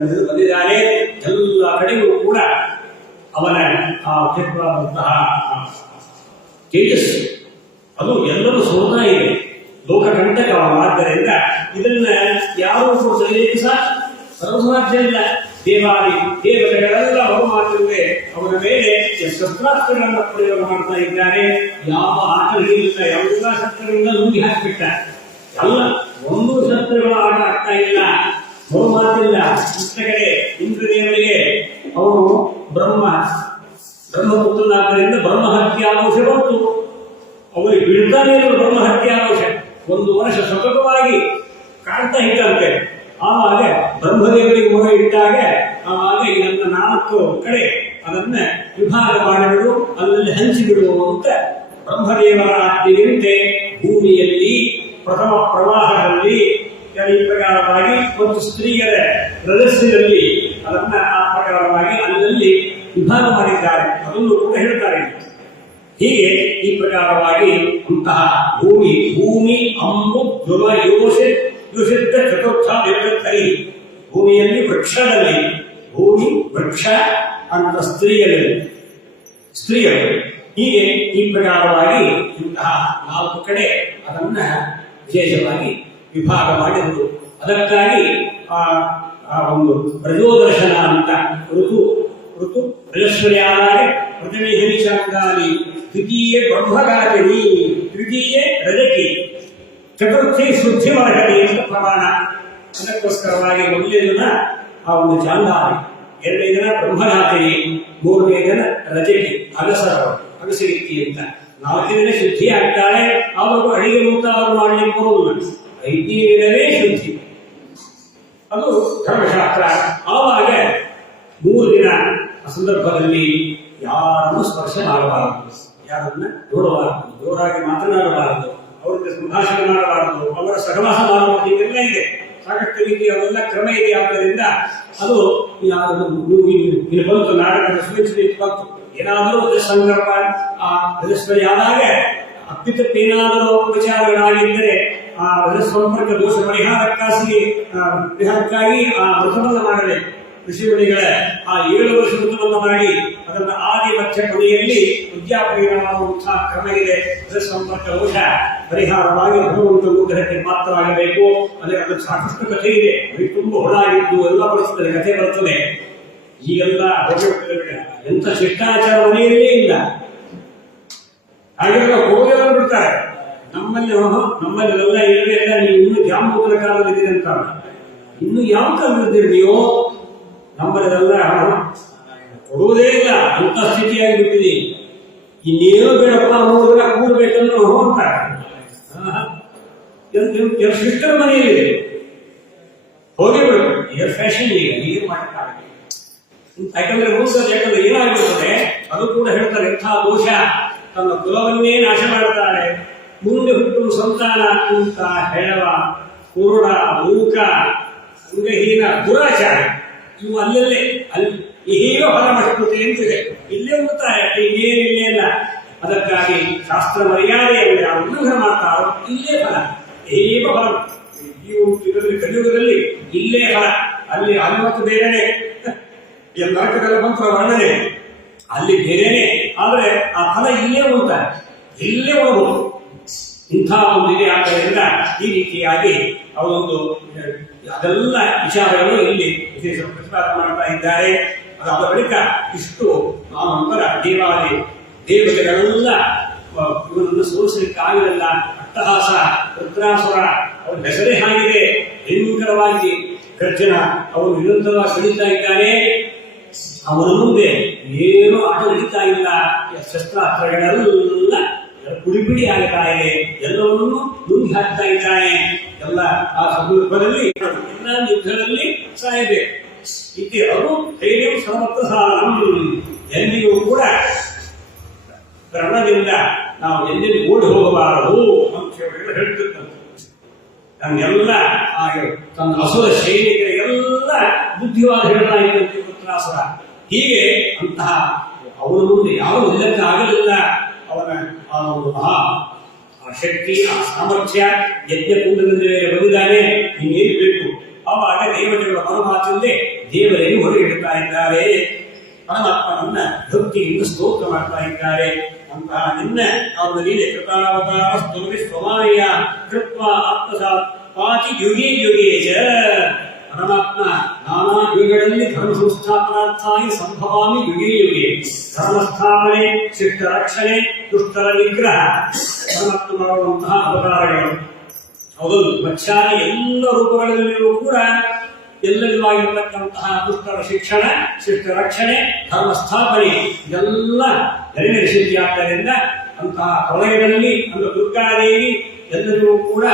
ಬಂದಿದ್ದಾನೆ. ಎಲ್ಲ ಕಡೆಗೂ ಕೂಡ ಅವನ ಆ ಚಿತ್ರವಾದಂತಹ ತೇಜಸ್ಸು ಅದು ಎಲ್ಲರೂ ಸೋತಾ ಇದೆ, ಲೋಕಕಂಟಕವಾದ್ದರಿಂದ ಇದನ್ನ ಯಾರೂ ಕೂಡ ಸರ್ವಸಾಧ್ಯ ಇಲ್ಲ. ದೇವಾದಿ ದೇವತೆಗಳೆಲ್ಲ ಬಹುಮಾತ್ರವೇ ಅವನ ಮೇಲೆ ಶಸ್ತ್ರಾಸ್ತ್ರಗಳನ್ನು ಪ್ರಯೋಗ ಮಾಡ್ತಾ ಇದ್ದಾರೆ. ಯಾವ ಆಟ ಹಿಡಿಯಿಲ್ಲ, ಎಲ್ಲ ಶಸ್ತ್ರಗಳಿಂದ ನುಗ್ಗಿ ಹಾಕಿಬಿಟ್ಟ. ಎಲ್ಲ ಒಂದು ಶಸ್ತ್ರಗಳ ಆಟ ಆಗ್ತಾ ಇಲ್ಲ, ಬಹುಮಾತಿಲ್ಲ. ಕಡೆ ಇಂದ್ರದೇವರಿಗೆ ಅವನು ಬ್ರಹ್ಮಪುತ್ರನಾದ್ದರಿಂದ ಬ್ರಹ್ಮಹತ್ಯಾದೋಷ ಬಂತು. ಅವರಿಗೆ ಬಿಡ್ತಾನೆ ಬ್ರಹ್ಮಹತ್ಯಾದೋಷ 1 ವರ್ಷ ಸತತವಾಗಿ ಕಾಣ್ತಾ ಇದ್ದಂತೆ. ಆವಾಗ ಬ್ರಹ್ಮದೇವರಿಗೆ ಮೊರೆ ಇಟ್ಟಾಗ ಆವಾಗ ಇದನ್ನ 4 ಕಡೆ ಅದನ್ನ ವಿಭಾಗ ಮಾಡಿಬಿಡು, ಅಲ್ಲಲ್ಲಿ ಹಂಚಿಬಿಡುವ ಅಂತ ಬ್ರಹ್ಮದೇವರ ಆಜ್ಞೆಯಂತೆ ಭೂಮಿಯಲ್ಲಿ ಪ್ರಥಮ ಪ್ರವಾಹದಲ್ಲಿ ಈ ಪ್ರಕಾರವಾಗಿ ಮತ್ತು ಸ್ತ್ರೀಯರ ರಹಸ್ಯದಲ್ಲಿ ಅದನ್ನ ಆ ಪ್ರಕಾರವಾಗಿ ಅಲ್ಲಲ್ಲಿ ವಿಭಾಗ ಮಾಡಿದ್ದಾರೆ. ಅದನ್ನು ಕೂಡ ಹೇಳ್ತಾರೆ. ಹೀಗೆ ಈ ಪ್ರಕಾರವಾಗಿ ಅಂತಹ ಭೂಮಿ ಅಂಬು ಧ್ರುವ ಯೋಷಿದ್ದ ಚತುರ್ಥ ನಿರ್ಗತ್ತರಿ ಭೂಮಿಯಲ್ಲಿ ವೃಕ್ಷದಲ್ಲಿ ಭೂಮಿ ವೃಕ್ಷ ಅಂತ ಸ್ತ್ರೀಯರು ಹೀಗೆ ಈ ಪ್ರಕಾರವಾಗಿ ಇಂತಹ 4 ಕಡೆ ಅದನ್ನ ವಿಶೇಷವಾಗಿ ವಿಭಾಗ ಮಾಡಿದರು. ಅದಕ್ಕಾಗಿ ಆ ಒಂದು ಪ್ರಜೋದರ್ಶನ ಅಂತ ಋತು ರಜಸ್ವರಿ ಆದಾಗ ಪ್ರಥಮೆ ಹರಿಶಾಂಗಾಲಿ, ದ್ವಿತೀಯ ಬ್ರಹ್ಮಗಾತಿನಿ, ತೃತೀಯ ರಜಕಿ, ಚತುರ್ಥಿ ಶುದ್ಧಿ ವರ್ಗದಿ ಅಂತ ಪ್ರಮಾಣ. ಅದಕ್ಕೋಸ್ಕರವಾಗಿ 1ನೇ ದಿನ ಆ ಒಂದು ಚಾಂದಾಲಿ, 2ನೇ ದಿನ ಬ್ರಹ್ಮಗಾತಿನಿ, 3ನೇ ದಿನ ರಜಕಿ ಅಗಸರಿಕ್ಕಿ ಅಂತ. 4ನೇ ದಿನ ಶುದ್ಧಿ ಆಗ್ತಾಳೆ. ಆವಾಗ ಅಡಿಗೆ ಮುಂತಾದ್ರು ಮಾಡಲಿಕ್ಕೆ ಬರುವುದಿಲ್ಲ. 5ನೇ ದಿನವೇ ಶುದ್ಧಿ, ಅದು ಧರ್ಮಶಾಸ್ತ್ರ. ಆವಾಗ 3 ದಿನ ಸಂದರ್ಭದಲ್ಲಿ ಯಾರನ್ನು ಸ್ಪರ್ಶ ಮಾಡಬಾರದು, ಯಾರನ್ನ ನೋಡಬಾರದು, ಜೋರಾಗಿ ಮಾತನಾಡಬಾರದು, ಅವರಿಗೆ ಸಂಭಾಷಣೆ ಮಾಡಬಾರದು, ಅವರ ಸಹವಾಸ ಮಾಡಬಾರದು. ಇದೆಲ್ಲ ಇದೆ, ಸಾಕಷ್ಟು ರೀತಿಯ ಅವೆಲ್ಲ ಕ್ರಮ ಇದೆ. ಆದ್ದರಿಂದ ಅದು ಇಲ್ಲಿ ಬಂತು, ನಾಟಕದ ಸುವಿಚ್ಛೆ ಬಂತು. ಏನಾದರೂ ಸಂದರ್ಭ ಆ ರಜಸ್ವರಿ ಆದಾಗ ಅಪ್ಪಿತಪ್ಪೇನಾದರೂ ಉಪಚಾರಗಳಾಗಿದ್ದರೆ ಆ ಸಂಪರ್ಕ ದೋಷ ಪರಿಹಾರಕ್ಕಾಗಿ ಆ ವ್ರತವನ್ನು ಮಾಡಬೇಕು. ಋಷಿಮುನಿಗಳ ಆ 7 ವರ್ಷ ವ್ರತವನ್ನು ಮಾಡಿ ಅದನ್ನು ಆದಿ ಮಧ್ಯ ಕೊನೆಯಲ್ಲಿ ಉದ್ಯಾಪನ ಮಾಡುವಂತಹ ಕ್ರಮ ಇದೆ. ಸಂಪರ್ಕ ದೋಷ ಪರಿಹಾರವಾಗಿ ಭಗವಂತ ಅನುಗ್ರಹಕ್ಕೆ ಪಾತ್ರವಾಗಬೇಕು. ಅದಕ್ಕೆ ಸಾಕಷ್ಟು ಕಥೆ ಇದೆ, ತುಂಬ ಹೊಳಾಗಿದ್ದು ಎಲ್ಲ ಬರ್ತದೆ, ಕಥೆ ಬರ್ತದೆ. ಈಗೆಲ್ಲ ಎಂತ ಶಿಷ್ಟಾಚಾರ ಮನೆಯಲ್ಲೇ ಇಲ್ಲ, ಹಾಗೆಲ್ಲ ಹೋಗಲ್ಲ ಬಿಡ್ತಾರೆ. ನಮ್ಮಲ್ಲೆಲ್ಲ ಇರಲಿಲ್ಲ. ನೀವು ಇನ್ನೂ ಜಾಂಬೂತರ ಕಾಲದಲ್ಲಿದ್ದೀರಿ ಅಂತ. ಇನ್ನು ಯಾವ ಕಾಲದಿದ್ದೀರಿ ನೀವು? ನಮ್ಮಲ್ಲೆಲ್ಲ ಕೊಡುವುದೇ ಇಲ್ಲ, ಅಂತ ಸ್ಥಿತಿಯಾಗಿ ಬಿಟ್ಟಿದೆ. ಇನ್ನೇನು ಬೇಡಪ್ಪ, 3 ದಿನ ಕೂಡಬೇಕನ್ನು ಅಂತಾರೆ. ಶಿಷ್ಟರ ಮನೆಯಲ್ಲಿ ಹೋಗಿಬಿಡ್ಬೇಕು. ಏರ್ ಫ್ಯಾಷನ್ ಈಗ ಏನು ಮಾಡ್ತಾರೆ. ಯಾಕಂದ್ರೆ ಯಾಕಂದ್ರೆ ಏನಾಗಿರ್ತದೆ ಅದು ಕೂಡ ಹೇಳ್ತಾರೆ. ಇಂಥ ದೋಷ ತನ್ನ ಕುಲವನ್ನೇ ನಾಶ ಮಾಡ್ತಾರೆ. ಮುಂದೆ ಹುಟ್ಟುವ ಸಂತಾನ ಅಂತ ಹೆಳವ, ಕುರುಡ, ಮೂಕ, ಅಂಗಹೀನ, ದುರಾಚಾರ ಇವು ಅಲ್ಲಲ್ಲೇ ಈಗ ಹೊರಮಟ್ಟುತ್ತೆ ಅಂತಿದೆ. ಇಲ್ಲೇ ಹೋಗ್ತಾರೆ, ಇನ್ನೇನಿಲ್ಲ. ಅದಕ್ಕಾಗಿ ಶಾಸ್ತ್ರ ಮರ್ಯಾದೆಯಲ್ಲಿ ಯಾವ ಉಲ್ಲಂಘನೆ ಮಾಡ್ತಾರೋ ಇಲ್ಲೇ ಫಲ, ಹೇಗ ಫಲ. ಇದರಲ್ಲಿ ಕಲಿಯುಗದಲ್ಲಿ ಇಲ್ಲೇ ಫಲ. ಅಲ್ಲಿ ಮತ್ತು ಬೇರೆನೆ, ನರಕಗಳ ಮಂತ್ರ ವರ್ಣನೆ ಅಲ್ಲಿ ಬೇರೆನೆ, ಆದ್ರೆ ಆ ಫಲ ಇಲ್ಲೇ ಹೋಗ್ತಾರೆ, ಇಲ್ಲೇ ಹೋಗಬಹುದು. ಇಂಥ ಒಂದು ಇದೆ. ಆದ್ದರಿಂದ ಈ ರೀತಿಯಾಗಿ ಅವರೊಂದು ಅದೆಲ್ಲ ವಿಚಾರಗಳು ಇಲ್ಲಿ ವಿಶೇಷ ಪ್ರತಿಪಾದನೆ ಮಾಡ್ತಾ ಇದ್ದಾರೆ. ಅದಾದ ಬಳಿಕ ಇಷ್ಟು ನಂತರ ದೇವಾದಿ ದೇವತೆಗಳೆಲ್ಲ ಇವನನ್ನು ಸೋಲಿಸಲಿಕ್ಕೆ ಆಗಲಿಲ್ಲ. ಅಟ್ಟಹಾಸ, ರುದ್ರಾಸುರ ಅವರ ಹೆಸರೇ ಆಗಿದೆ. ಭಯಂಕರವಾಗಿ ಗರ್ಜನ ಅವನು ನಿರಂತರವಾಗಿ ಬೆಳೀತಾ ಇದ್ದಾನೆ. ಅವನ ಮುಂದೆ ಏನೂ ಆಟ ನಡೀತಾ ಇಲ್ಲ. ಶಸ್ತ್ರಾಸ್ತ್ರಗಳೆಲ್ಲ ಪುಡಿಪಿಡಿ ಆಗ್ತಾ ಇದೆ, ಎಲ್ಲವನ್ನೂ ನುಂಗಿ ಹಾಕ್ತಾ ಇದ್ದಾನೆ. ಎಲ್ಲ ಆ ಸಂದರ್ಭದಲ್ಲಿ ಎಲ್ಲ ಯುದ್ಧದಲ್ಲಿ ಸಾಯಬೇಕು. ಇತಿ ಅದು ಧೈರ್ಯ ಸಮರ್ಥ ಸಾಧನ. ಎಂದಿಗೂ ಕೂಡ ಕರ್ಣದಿಂದ ನಾವು ಎಂದಿಗೂ ಓಡಿ ಹೋಗಬಾರದು ಅಂತ ಹೇಳ್ತಿರ್ತಂತೆ. ನನ್ನೆಲ್ಲ ಹಾಗೆ ತನ್ನ ಅಸುರ ಸೈನಿಕರಿಗೆಲ್ಲ ಬುದ್ಧಿವಾದ ಹೇಳ್ತಾ ಇದ್ದಂತೆ ಪುತ್ರಾಸುರ. ಹೀಗೆ ಅಂತಹ ಅವನ ಮುಂದೆ ಯಾವ ನಿಲ್ಲಕ್ಕೆ ಆಗಲಿಲ್ಲ. ಅವನ ಆ ಒಂದು ಮಹಾ ಶಕ್ತಿ, ಆ ಸಾಮರ್ಥ್ಯ ಯಜ್ಞ ಕುಂಡದಿಂದ ಬಂದಿದ್ದಾನೆ. ಇನ್ನೇನು ಬೇಕು? ಅವಾಗ ದೇವತೆಗಳ ಮನಮಾತಿಲ್ಲದೆ ಇದ್ದಾರೆ. ಅಂತಹ ನಿನ್ನ ಅವರ ಲೀಲೆ ಕೃತಾವತಾರ ಸ್ತುತಿ ಸ್ವಮಾಯ ಕೃತ್ವ ಆತ್ಮಸಾತ್ ಪಾತಿ ಯುಗೇ ಯುಗೇ ಚ. ಪರಮಾತ್ಮ ನಾನಾ ಯುಗಗಳಲ್ಲಿ ಧರ್ಮ ಸಂಸ್ಥಾಪನಾರ್ಥಾಗಿ ಸಂಭವಾಮಿ ಯುಗೇ ಯುಗೇ. ಧರ್ಮಸ್ಥಾಪನೆ, ಶಿಷ್ಟ ರಕ್ಷಣೆ, ದುಷ್ಟರ ನಿಗ್ರಹ ಪರಮಾತ್ಮ ಮಾಡುವಂತಹ ಅವತಾರಗಳು. ಹೌದು, ಮತ್ಸ್ಯಾದಿ ಎಲ್ಲ ರೂಪಗಳಲ್ಲಿಯೂ ಕೂಡ ಎಲ್ಲರಿವಾಗಿರತಕ್ಕಂತಹ ದುಷ್ಟರ ಶಿಕ್ಷಣ, ಶಿಷ್ಟ ರಕ್ಷಣೆ, ಧರ್ಮ ಸ್ಥಾಪನೆ ಇದೆಲ್ಲ ನೆರವೇರಿಸಿದ್ದಾದ್ದರಿಂದ ಅಂತಹ ಪ್ರಳಯದಲ್ಲಿ ಒಂದು ದುರ್ಗಾದೇವಿ ಎಲ್ಲರಿಗೂ ಕೂಡ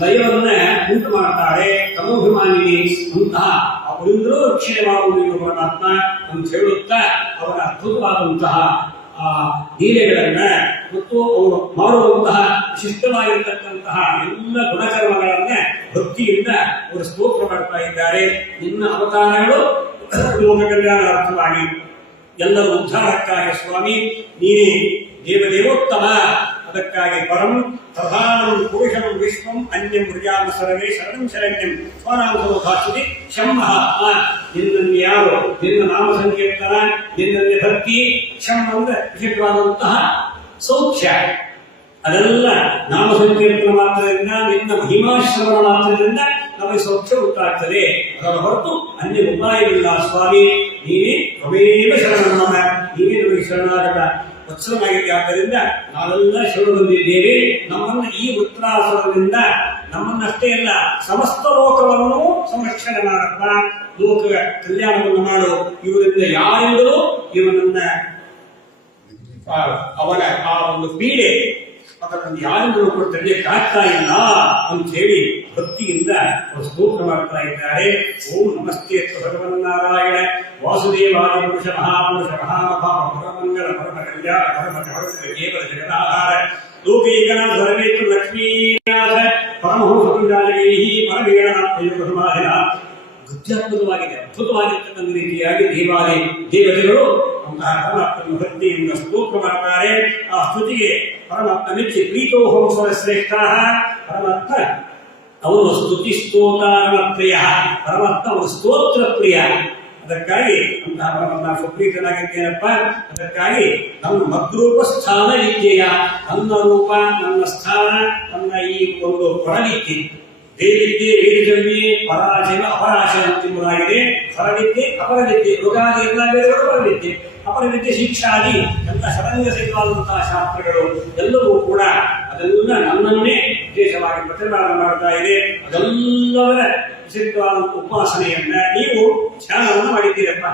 ಲಯವನ್ನ ಉಂಟು ಮಾಡ್ತಾಳೆ. ತಮೋಭಿಮಾನಿನಿ ಅಂತಹ ಅವರಿಂದಲೂ ರಕ್ಷಣೆ ಮಾಡುವುದು ಪರಮಾತ್ಮ ಅಂತ ಹೇಳುತ್ತಾ ಅವರ ಅದ್ಭುತವಾದಂತಹ ಲೀಲೆಗಳನ್ನ ಮತ್ತು ಅವರು ಮಾಡುವಂತಹ ವಿಶಿಷ್ಟವಾಗಿರತಕ್ಕಂತಹ ಎಲ್ಲ ಗುಣಕರ್ಮಗಳನ್ನ ಭಕ್ತಿಯಿಂದ ಅವರು ಸ್ತೋತ್ರ ಮಾಡ್ತಾ ಇದ್ದಾರೆ. ನಿನ್ನ ಅವತಾರಗಳು ಲೋಕ ಕಲ್ಯಾಣಾರ್ಥವಾಗಿ ಎಲ್ಲರೂ ಉದ್ಧಾರಕ್ಕಾಗಿ ಸ್ವಾಮಿ ನೀನೇ ದೇವದೇವೋತ್ತಮ. ಅದಕ್ಕಾಗಿ ಪರಂ ಪ್ರಧಾನಂ ಪುರುಷಂ ವಿಶ್ವಂ ಅನ್ಯಂ ಮೃಜಾಮ ಸರ್ವೇ ಶರಣಂ ಶರಣ್ಯಂ ಸ್ವನಾಮೋ ಭಾಷಿತಿ ಶಂಭ. ನಿನ್ನಲ್ಲಿ ಯಾರು ನಿನ್ನ ನಾಮ ಸಂಕೀರ್ತನ, ನಿನ್ನಲ್ಲಿ ಭಕ್ತಿ, ಶಂ ಅಂದ್ರೆ ವಿಶಿಷ್ಟವಾದಂತಹ ಸೌಖ್ಯ, ಅದೆಲ್ಲ ನಾಮ ಸಂಕೀರ್ತನ ಮಾತ್ರದಿಂದ, ನಿನ್ನ ಮಹಿಮಾಶ್ರವಣ ಮಾತ್ರದಿಂದ ನಮಗೆ ಸೌಖ್ಯ ಉಂಟಾಗ್ತದೆ. ಅದರ ಹೊರತು ಅನ್ಯ ಉಪಾಯವಿಲ್ಲ ಸ್ವಾಮಿ. ನೀವೇ ತ್ವಮೇವ ಶರಣಮ್ಮ, ನೀವೇ ನಮಗೆ ಶರಣಾಗತ ವತ್ಸಲವಾಗಿದೆ. ಆದ್ದರಿಂದ ನಾವೆಲ್ಲ ಶರಣ ಬಂದಿದ್ದೇವೆ. ನಮ್ಮನ್ನ ಈ ವೃತ್ರಾಸುರದಿಂದ ನಮ್ಮನ್ನಷ್ಟೇ ಅಲ್ಲ ಸಮಸ್ತ ಲೋಕವನ್ನು ಸಂರಕ್ಷಣೆ ಮಾಡಪ್ಪ, ಲೋಕ ಕಲ್ಯಾಣವನ್ನು ಮಾಡು. ಇವರಿಂದ ಯಾರಿಂದಲೂ ಇವನನ್ನ ಅವನ ಆ ಒಂದು ಪೀಡೆ ಅದನ್ನು ಯಾರಿಂದಲೂ ಕೂಡ ತಡೆಯಕ್ಕಾಗ್ತಾ ಇಲ್ಲ ಅಂತ ಹೇಳಿ ಭಕ್ತಿಯಿಂದ ಅವರು ಸ್ತೋತ್ರ ಮಾಡ್ತಾ ಇದ್ದಾರೆ. ಓಂ ನಮಸ್ತೆ ಭಗವನ್ನಾರಾಯಣ ವಾಸುದೇವಾಯ ಪುರುಷ ಮಹಾಪುರುಷ ಮಹಾಮಭಾವ ಪರಮಂಗಲ ಪರಮ ಕಲ್ಯಾಣ ಪರಮ ಕೇವಲ ಜಗದಾಧಾರ ಲೋಕೈಕನಾಥ ಸರ್ವೇತು ಲಕ್ಷ್ಮೀನಾಥ ಪರಮಹಂಸರಾಜಗೈಹಿ ಪರಮೇಣನಾಥಯೋಗಸಮಾಧಿನ. ಗದ್ಯಾತ್ಮಕವಾಗಿದೆ, ಅದ್ಭುತವಾಗಿರ್ತಕ್ಕಂಥ ರೀತಿಯಾಗಿ ದೇವತೆಗಳು ಅಂತಹ ಪರಮಾತ್ಮನ ಭಕ್ತಿಯಿಂದ ಸ್ತೋತ್ರ ಮಾಡ್ತಾರೆ. ಆ ಸ್ತುತಿಗೆ ಪರಮಾತ್ಮ ಮೆಚ್ಚಿ ಪ್ರೀತೋಹಂ ಸ್ವರಶ್ರೇಷ್ಠ. ಪರಮಾತ್ಮ ಅವನು ಸ್ತುತಿ ಸ್ತೋತ್ರ ಪ್ರಿಯ, ಪರಮಾತ್ಮ ಅವನು ಸ್ತೋತ್ರ ಪ್ರಿಯ. ಅದಕ್ಕಾಗಿ ಅಂತಹ ಪರಮಾತ್ಮ ಸುಪ್ರೀತನಾಗಿದ್ದೇನಪ್ಪ. ಅದಕ್ಕಾಗಿ ನನ್ನ ಮದ್ರೂಪ ಸ್ಥಾನ ವಿದ್ಯೆಯ, ನನ್ನ ರೂಪ, ನನ್ನ ಸ್ಥಾನ, ನನ್ನ ಈ ಒಂದು ಹೊರವಿದ್ಯೆ, ದೇವಿದ್ಯೆ ವೇದವಿದ್ಯೆ ಪರಾಜಯ ಅಪರಾಜಯ ಎಂಬುದಾಗಿದೆ. ಹೊರವಿದ್ಯೆ ಅಪರವಿದ್ಯೆ, ರೋಗಾದಿ ಎಲ್ಲ ಬೇರೆ ಹೊರವಿದ್ಯೆ, ಅಪರವಿದ್ಯೆ ಶಿಕ್ಷಾದಿ ಎಲ್ಲ ಷಡಂಗ ಸಹಿತವಾದಂತಹ ಶಾಸ್ತ್ರಗಳು ಎಲ್ಲವೂ ಕೂಡ ಅದೆಲ್ಲ ನನ್ನನ್ನೇ ಉದ್ದೇಶವಾಗಿ ಪ್ರತಿಪಾದನೆ ಮಾಡ್ತಾ ಇದೆ. ಅದೆಲ್ಲವರ ವಿಶಿಷ್ಟವಾದಂತಹ ಉಪಾಸನೆಯನ್ನ ನೀವು ಧ್ಯಾನವನ್ನು ಮಾಡಿದ್ದೀರಪ್ಪ.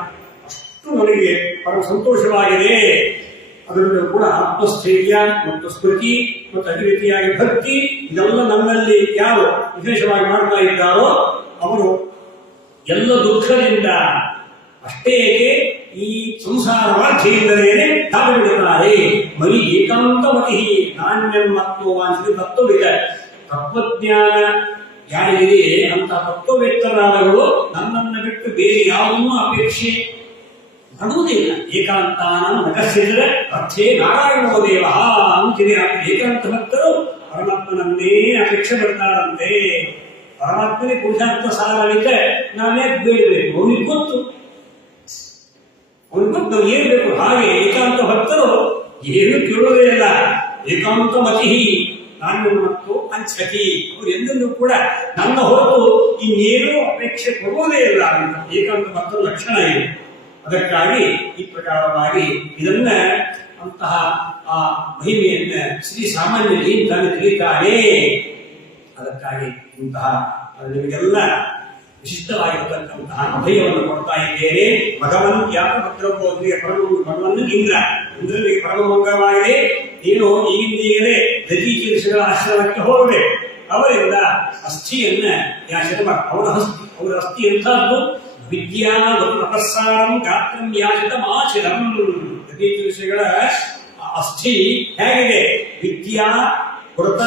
ಅಷ್ಟು ನನಗೆ ಪರಮ ಸಂತೋಷವಾಗಿದೆ. ಅದರಲ್ಲೂ ಕೂಡ ಆತ್ಮಸ್ಥೈರ್ಯ ಮತ್ತು ಸ್ಮೃತಿ ಮತ್ತು ಅದೇ ರೀತಿಯಾಗಿ ಭಕ್ತಿ ಇದೆಲ್ಲ ನಮ್ಮಲ್ಲಿ ಯಾರು ವಿಶೇಷವಾಗಿ ಮಾಡ್ತಾ ಇದ್ದಾರೋ ಅವರು ಎಲ್ಲ ದುಃಖದಿಂದ ಅಷ್ಟೇ ಈ ಸಂಸಾರ ವಾಂಛೆಯಿಂದಲೇ ತಾಬಿಡುತ್ತಾರೆ. ಮೈ ಏಕಾಂತಮತಿ ನಾಣ್ಯನ್ಮತ್ತು ವಾಂಛಿತ ತತ್ವವಿದ. ತತ್ವಜ್ಞಾನ ಯಾರಿದೆ ಅಂತ ತತ್ವವೇತ್ತರಾದಗಳು ನನ್ನನ್ನು ಬಿಟ್ಟು ಬೇರೆ ಯಾವುದನ್ನೂ ಅಪೇಕ್ಷೆ ಮಾಡುವುದಿಲ್ಲ. ಏಕಾಂತಾನ ನಕಸಿದ್ರೆ ಅರ್ಥೇ ನಾರಾಯಣೋ ದೇವ ಅಂತಿದೆ. ಏಕಾಂತ ಭಕ್ತರು ಪರಮಾತ್ಮನನ್ನೇ ಅಪೇಕ್ಷೆ ಪಡ್ತಾರಂತೆ. ಪರಮಾತ್ಮನೇ ಪುರುಷಾರ್ಥ ಸಾರಲಿಕ್ಕೆ ನಾವೇ ಬೇಡಬೇಕು, ಅವನಿಗೆ ಗೊತ್ತು, ನಾವು ಏನು ಬೇಕು. ಹಾಗೆ ಏಕಾಂತ ಭಕ್ತರು ಏನು ಕೇಳೋದೇ ಇಲ್ಲ. ಏಕಾಂತ ಮತಿ ನಾನು ಮತ್ತು ಅಂಚತಿ, ಅವರು ಎಂದೆಂದೂ ಕೂಡ ನನ್ನ ಹೊರತು ಇನ್ನೇನೂ ಅಪೇಕ್ಷೆ ಕೊಡುವುದೇ ಇಲ್ಲ ಅಂತ ಏಕಾಂತ ಭಕ್ತರ ಲಕ್ಷಣ ಇದೆ. ಅದಕ್ಕಾಗಿ ಈ ಪ್ರಕಾರವಾಗಿ ಇದನ್ನ ಅಂತಹ ಆ ಮಹಿಮೆಯನ್ನ ಶ್ರೀ ಸಾಮಾನ್ಯ ತಾನು ತಿಳಿತಾನೆ. ಅದಕ್ಕಾಗಿ ಇಂತಹ ನಿಮಗೆಲ್ಲ ವಿಶಿಷ್ಟವಾಗಿರತಕ್ಕಂತಹ ಅಭಯವನ್ನು ಕೊಡ್ತಾ ಇದ್ದೇನೆ. ಭಗವನ್ ಯಾಕ ಭದ್ರಬೋಧನೆಗೆ ಭಗವನ್ನು ಇಂದ್ರನಿಗೆ ಪರಮಮಂಗಲವಾಗಿದೆ. ನೀನು ಈಗಿಂದೀಗಲೇ ದಧೀಚಿ ಆಶ್ರಮಕ್ಕೆ ಹೋಗಬೇಕು. ಅವರಿಂದ ಅಸ್ಥಿಯನ್ನ ಯಾಚನೆ ಮಾಡ. ಅವರ ಅಸ್ಥಿ ಎಂಥದ್ದು? ವಿದ್ಯಾ ತಪಸ್ಸಾರಂ ಗಾತ್ರಂ ಯಾಚಿತ ಮಾಚಿರಂ. ದಧೀಚಿ ಅಸ್ಥಿ ಹೇಗಿದೆ? ವಿದ್ಯಾ ವ್ರತ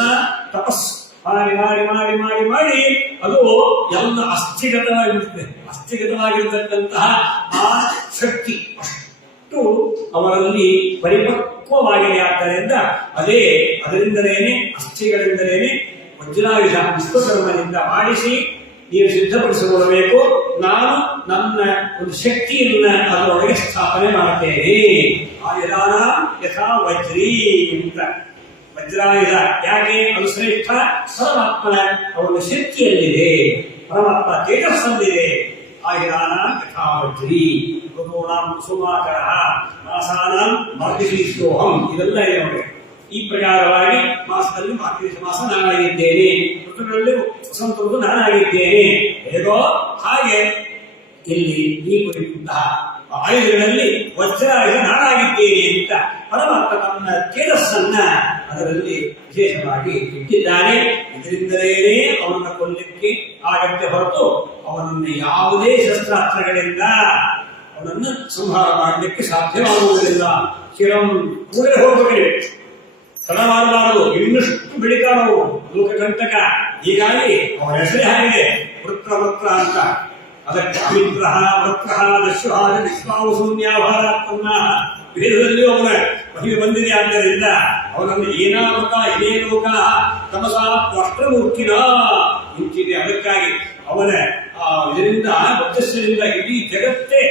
ತಪಸ್ ಮಾಡಿ ಮಾಡಿ ಮಾಡಿ ಮಾಡಿ ಮಾಡಿ ಅದು ಎಲ್ಲ ಅಸ್ಥಿಗತವಾಗಿರುತ್ತದೆ. ಅಸ್ಥಿಗತವಾಗಿರತಕ್ಕಂತಹ ಆ ಶಕ್ತಿ ಅಷ್ಟು ಅವರಲ್ಲಿ ಪರಿಪಕ್ವವಾಗಿದೆ. ಆದ್ದರಿಂದ ಅದರಿಂದಲೇನೆ ಅಸ್ಥಿಗಳಿಂದಲೇನೆ ವಜ್ರಾಯುಧ ವಿಶ್ವಕರ್ಮನಿಂದ ಮಾಡಿಸಿ ನೀವು ಸಿದ್ಧಪಡಿಸಿಕೊಳ್ಳಬೇಕು. ನಾನು ನನ್ನ ಒಂದು ಶಕ್ತಿಯನ್ನ ಅದರೊಳಗೆ ಸ್ಥಾಪನೆ ಮಾಡುತ್ತೇನೆ. ಆಯುಧಾನ ಯಥಾ ವಜ್ರೀ ಅಂತ. ವಜ್ರಾಯುಧ ಯಾಕೆ ಅದು ಶ್ರೇಷ್ಠ? ಪರಮಾತ್ಮನ ಅವನ ಶಕ್ತಿಯಲ್ಲಿದೆ, ಪರಮಾತ್ಮ ತೇಜಸ್ಸಲ್ಲಿದೆ. ಆಯುಧಾನ ಯಥಾ ವಜ್ರೀ ಋತೂನಾಂ ಕುಸುಮಾಕರ ಮಾಸಾನಾಂ ಮಾರ್ಗಶೀರ್ಷೋಹಂ. ಇದೆಲ್ಲ ಇದೆ ನೋಡಿ. ಈ ಪ್ರಕಾರವಾಗಿ ಮಾಸದಲ್ಲಿ ಮಾರ್ಗಶೀರ್ಷ ಮಾಸ ನಾನಾಗಿದ್ದೇನೆ, ಋತುಗಳಲ್ಲಿ ವಸಂತ ಋತು ನಾನಾಗಿದ್ದೇನೆ. ಹೇಗೋ ಹಾಗೆ ಇಲ್ಲಿ ಈ ಕುರಿತಂತಹ ಆಯುಧಗಳಲ್ಲಿ ವಜ್ರಾಯುಧ ನಾನಾಗಿದ್ದೇನೆ ಅಂತ ಪರಮಾತ್ಮ ತನ್ನ ತೇಜಸ್ಸನ್ನ ಅದರಲ್ಲಿ ವಿಶೇಷವಾಗಿ ಇಟ್ಟಿದ್ದಾನೆ. ಇದರಿಂದಲೇ ಅವನನ್ನು ಕೊಲ್ಲಲಿಕ್ಕೆ ಆಗತ್ತೆ ಹೊರತು ಅವನನ್ನು ಯಾವುದೇ ಶಸ್ತ್ರಾಸ್ತ್ರಗಳಿಂದ ಅವನನ್ನು ಸಂಹಾರ ಮಾಡಲಿಕ್ಕೆ ಸಾಧ್ಯವಾಗುವುದಿಲ್ಲ. ಚಿರಂ ಕೂಡಲೇ ಹೋಗಬೇಕೇ, ತಡ ಮಾಡಬಾರದು. ಇನ್ನಷ್ಟು ಬೆಳಿತಾ ನಾವು ಲೋಕಕಂಟಕ. ಹೀಗಾಗಿ ಅವನ ಹೆಸರೇ ಆಗಿದೆ ವೃತ್ರ ವೃತ್ರ ಅಂತ. ಅದಕ್ಕೆ ಅಮಿತ್ರ ವೃತ್ರ ದಶ್ವ ಶೂನ್ಯಾಭಾರಾತ್ಮನ್ನ ವೇದದಲ್ಲಿಯೂ ಅವನ ಮಹಿಮೆ ಬಂದಿದೆ. ಆದ್ದರಿಂದ ಅವನನ್ನು ಏನಾಮಕ ಇದೇ ಲೋಕ ತಮಸ ಅಷ್ಟಮೂರ್ತಿನ ನಿಂತಿದೆ. ಅದಕ್ಕಾಗಿ ಅವನ ಇದರಿಂದ ವರ್ಚಸ್ಸಿನಿಂದ ಇಡೀ ಜಗತ್ತೇ